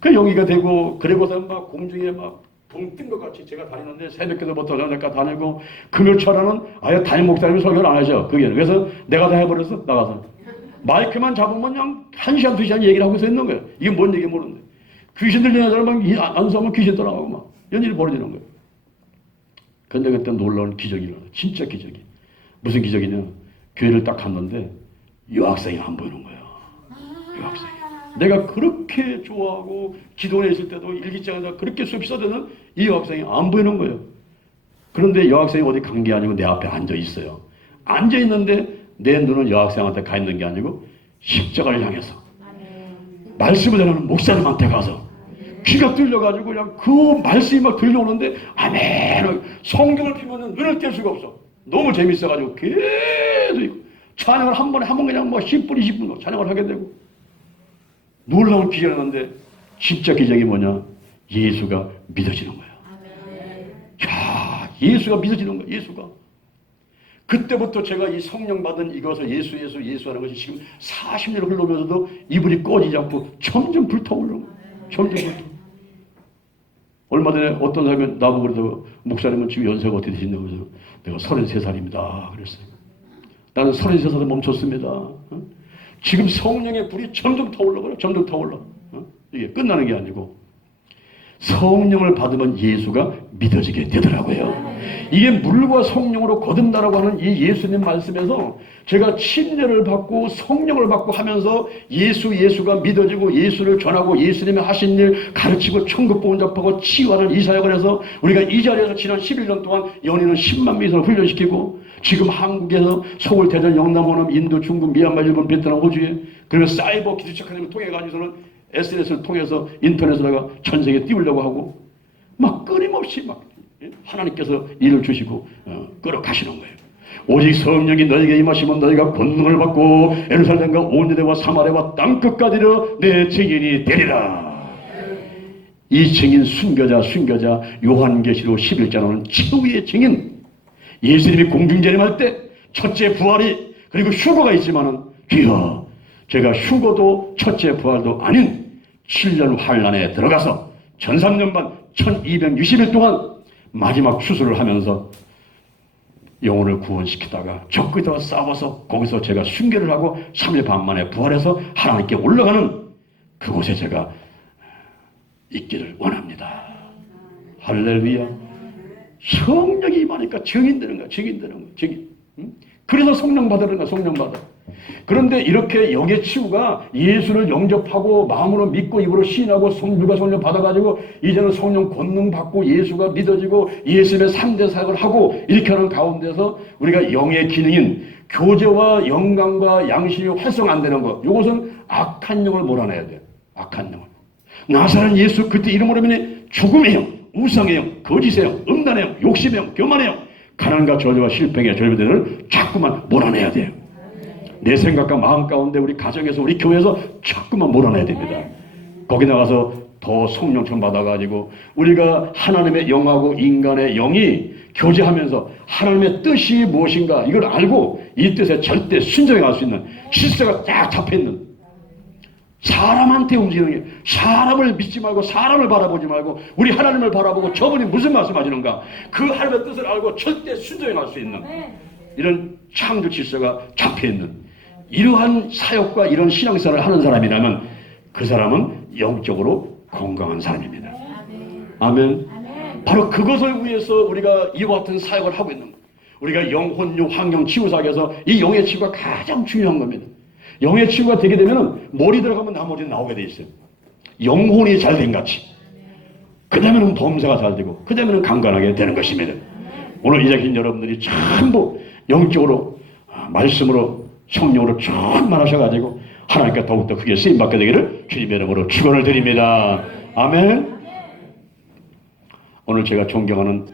그 용기가 되고, 그리고서 막 공중에 막 붕 뜬 것 같이 제가 다니는데 새벽기도부터 저녁까지 다니고, 금요일철에는 아예 담임 목사님이 설교를 안 하셔. 그게. 그래서 내가 다 해버렸어. 나가서. 마이크만 잡으면 그냥 1시간, 2시간 얘기를 하고 있는 거예요. 이게 뭔 얘기 모르는데. 귀신 들리는 사람 막 안수하면 귀신 떠나가고 막. 이런 일이 벌어지는 거예요. 근데 그때 놀라운 기적이 일어나. 진짜 기적이. 무슨 기적이냐. 교회를 딱 갔는데 여학생이 안 보이는 거예요. 여학생이. 내가 그렇게 좋아하고 기도원에 있을 때도 일기장에다 그렇게 수업이 써드는 이 여학생이 안 보이는 거예요. 그런데 여학생이 어디 간 게 아니고 내 앞에 앉아 있어요. 앉아 있는데 내 눈은 여학생한테 가 있는 게 아니고 십자가를 향해서 말씀을 전하는 목사님한테 가서 귀가 뚫려가지고 그냥 그 말씀이 막 들려오는데 아멘 성경을 피면 눈을 뗄 수가 없어. 너무 재밌어가지고 계속 찬양을 한 번 그냥 뭐 10분 20분 찬양을 하게 되고 놀라운 기적이 났는데 진짜 기적이 뭐냐? 예수가 믿어지는 거야. 야, 예수가 믿어지는 거야. 예수가. 그때부터 제가 이 성령 받은 이것을 예수 하는 것이 지금 40년 흘러오면서도 이불이 꺼지지 않고 점점 불타오르는 거야. 점점 불타오르는 거야. 얼마 전에 어떤 사람이 나보고 그러더라고. 목사님은 지금 연세가 어떻게 되시냐고 그래서 내가 33살입니다. 그랬어요. 나는 33살에 멈췄습니다. 지금 성령의 불이 점점 타올라 그래. 점점 타올라. 이게 끝나는 게 아니고 성령을 받으면 예수가 믿어지게 되더라고요. 이게 물과 성령으로 거듭나라고 하는 이 예수님 말씀에서 제가 침례를 받고 성령을 받고 하면서 예수가 믿어지고 예수를 전하고 예수님이 하신 일 가르치고 천국 보온잡하고 치유하는 이 사역을 해서 우리가 이 자리에서 지난 11년 동안 연인은 10만 명 이상을 훈련시키고 지금 한국에서 서울, 대전, 영남, 호남, 인도, 중국, 미얀마, 일본, 베트남, 호주에 그리고 사이버 기술착하는 통해 가지고서는 SNS를 통해서 인터넷에다가 전 세계에 띄우려고 하고 막 끊임없이 막 하나님께서 일을 주시고 끌어가시는 거예요. 오직 성령이 너에게 임하시면 너희가 권능을 받고 예루살렘과 온 유대와 사마리아와 땅끝까지 이르러 내 증인이 되리라. 이 증인 순교자 요한계시록 11장은 최후의 증인. 예수님이 공중재림할 때 첫째 부활이 그리고 휴거가 있지만은 주여 제가 휴거도 첫째 부활도 아닌 7년 환란에 들어가서 전 3년 반 1260일 동안 마지막 추수를 하면서 영혼을 구원시키다가 적그리스도와 싸워서 거기서 제가 순교를 하고 3일 반 만에 부활해서 하나님께 올라가는 그곳에 제가 있기를 원합니다. 할렐루야. 성령이 임하니까 증인되는 거야. 증인. 그래서 성령 받으는 거야. 성령 받아. 그런데 이렇게 영의 치유가 예수를 영접하고 마음으로 믿고 입으로 시인하고 성불과 성령 받아가지고 이제는 성령 권능 받고 예수가 믿어지고 예수님의 3대 사역을 하고 이렇게 하는 가운데서 우리가 영의 기능인 교제와 영광과 양심이 활성 안 되는 것, 이것은 악한 영을 몰아내야 돼. 악한 영을. 나사렛 예수 그때 이름으로 인해 죽음의 영, 우상의 영, 거짓의 영, 음란의 영, 욕심의 영, 교만의 영, 가난과 저주와 실패의 절벽들을 자꾸만 몰아내야 돼요. 내 생각과 마음 가운데 우리 가정에서 우리 교회에서 자꾸만 몰아내야 됩니다. 거기 나가서 더 성령처럼 받아가지고 우리가 하나님의 영하고 인간의 영이 교제하면서 하나님의 뜻이 무엇인가 이걸 알고 이 뜻에 절대 순종해 갈 수 있는 질서가 딱 잡혀있는 사람한테 움직이는 게 사람을 믿지 말고 사람을 바라보지 말고 우리 하나님을 바라보고 저분이 무슨 말씀하시는가 그 하나님의 뜻을 알고 절대 순종해 갈 수 있는 이런 창조 질서가 잡혀있는 이러한 사역과 이런 신앙생활을 하는 사람이라면 그 사람은 영적으로 건강한 사람입니다. 아멘. 바로 그것을 위해서 우리가 이와 같은 사역을 하고 있는 거예요. 우리가 영혼유 환경 치유사역에서 이 영의 치유가 가장 중요한 겁니다. 영의 치유가 되게 되면 머리 들어가면 나머지는 나오게 돼 있어요. 영혼이 잘 된 같이. 그 다음에는 범사가 잘 되고 그 다음에는 강건하게 되는 것입니다. 오늘 이 자리에 여러분들이 전부 영적으로 말씀으로 성령으로 충만하셔가지고 하나님께 더욱더 크게 쓰임받게 되기를 주님의 이름으로 축원을 드립니다. 아멘. 오늘 제가 존경하는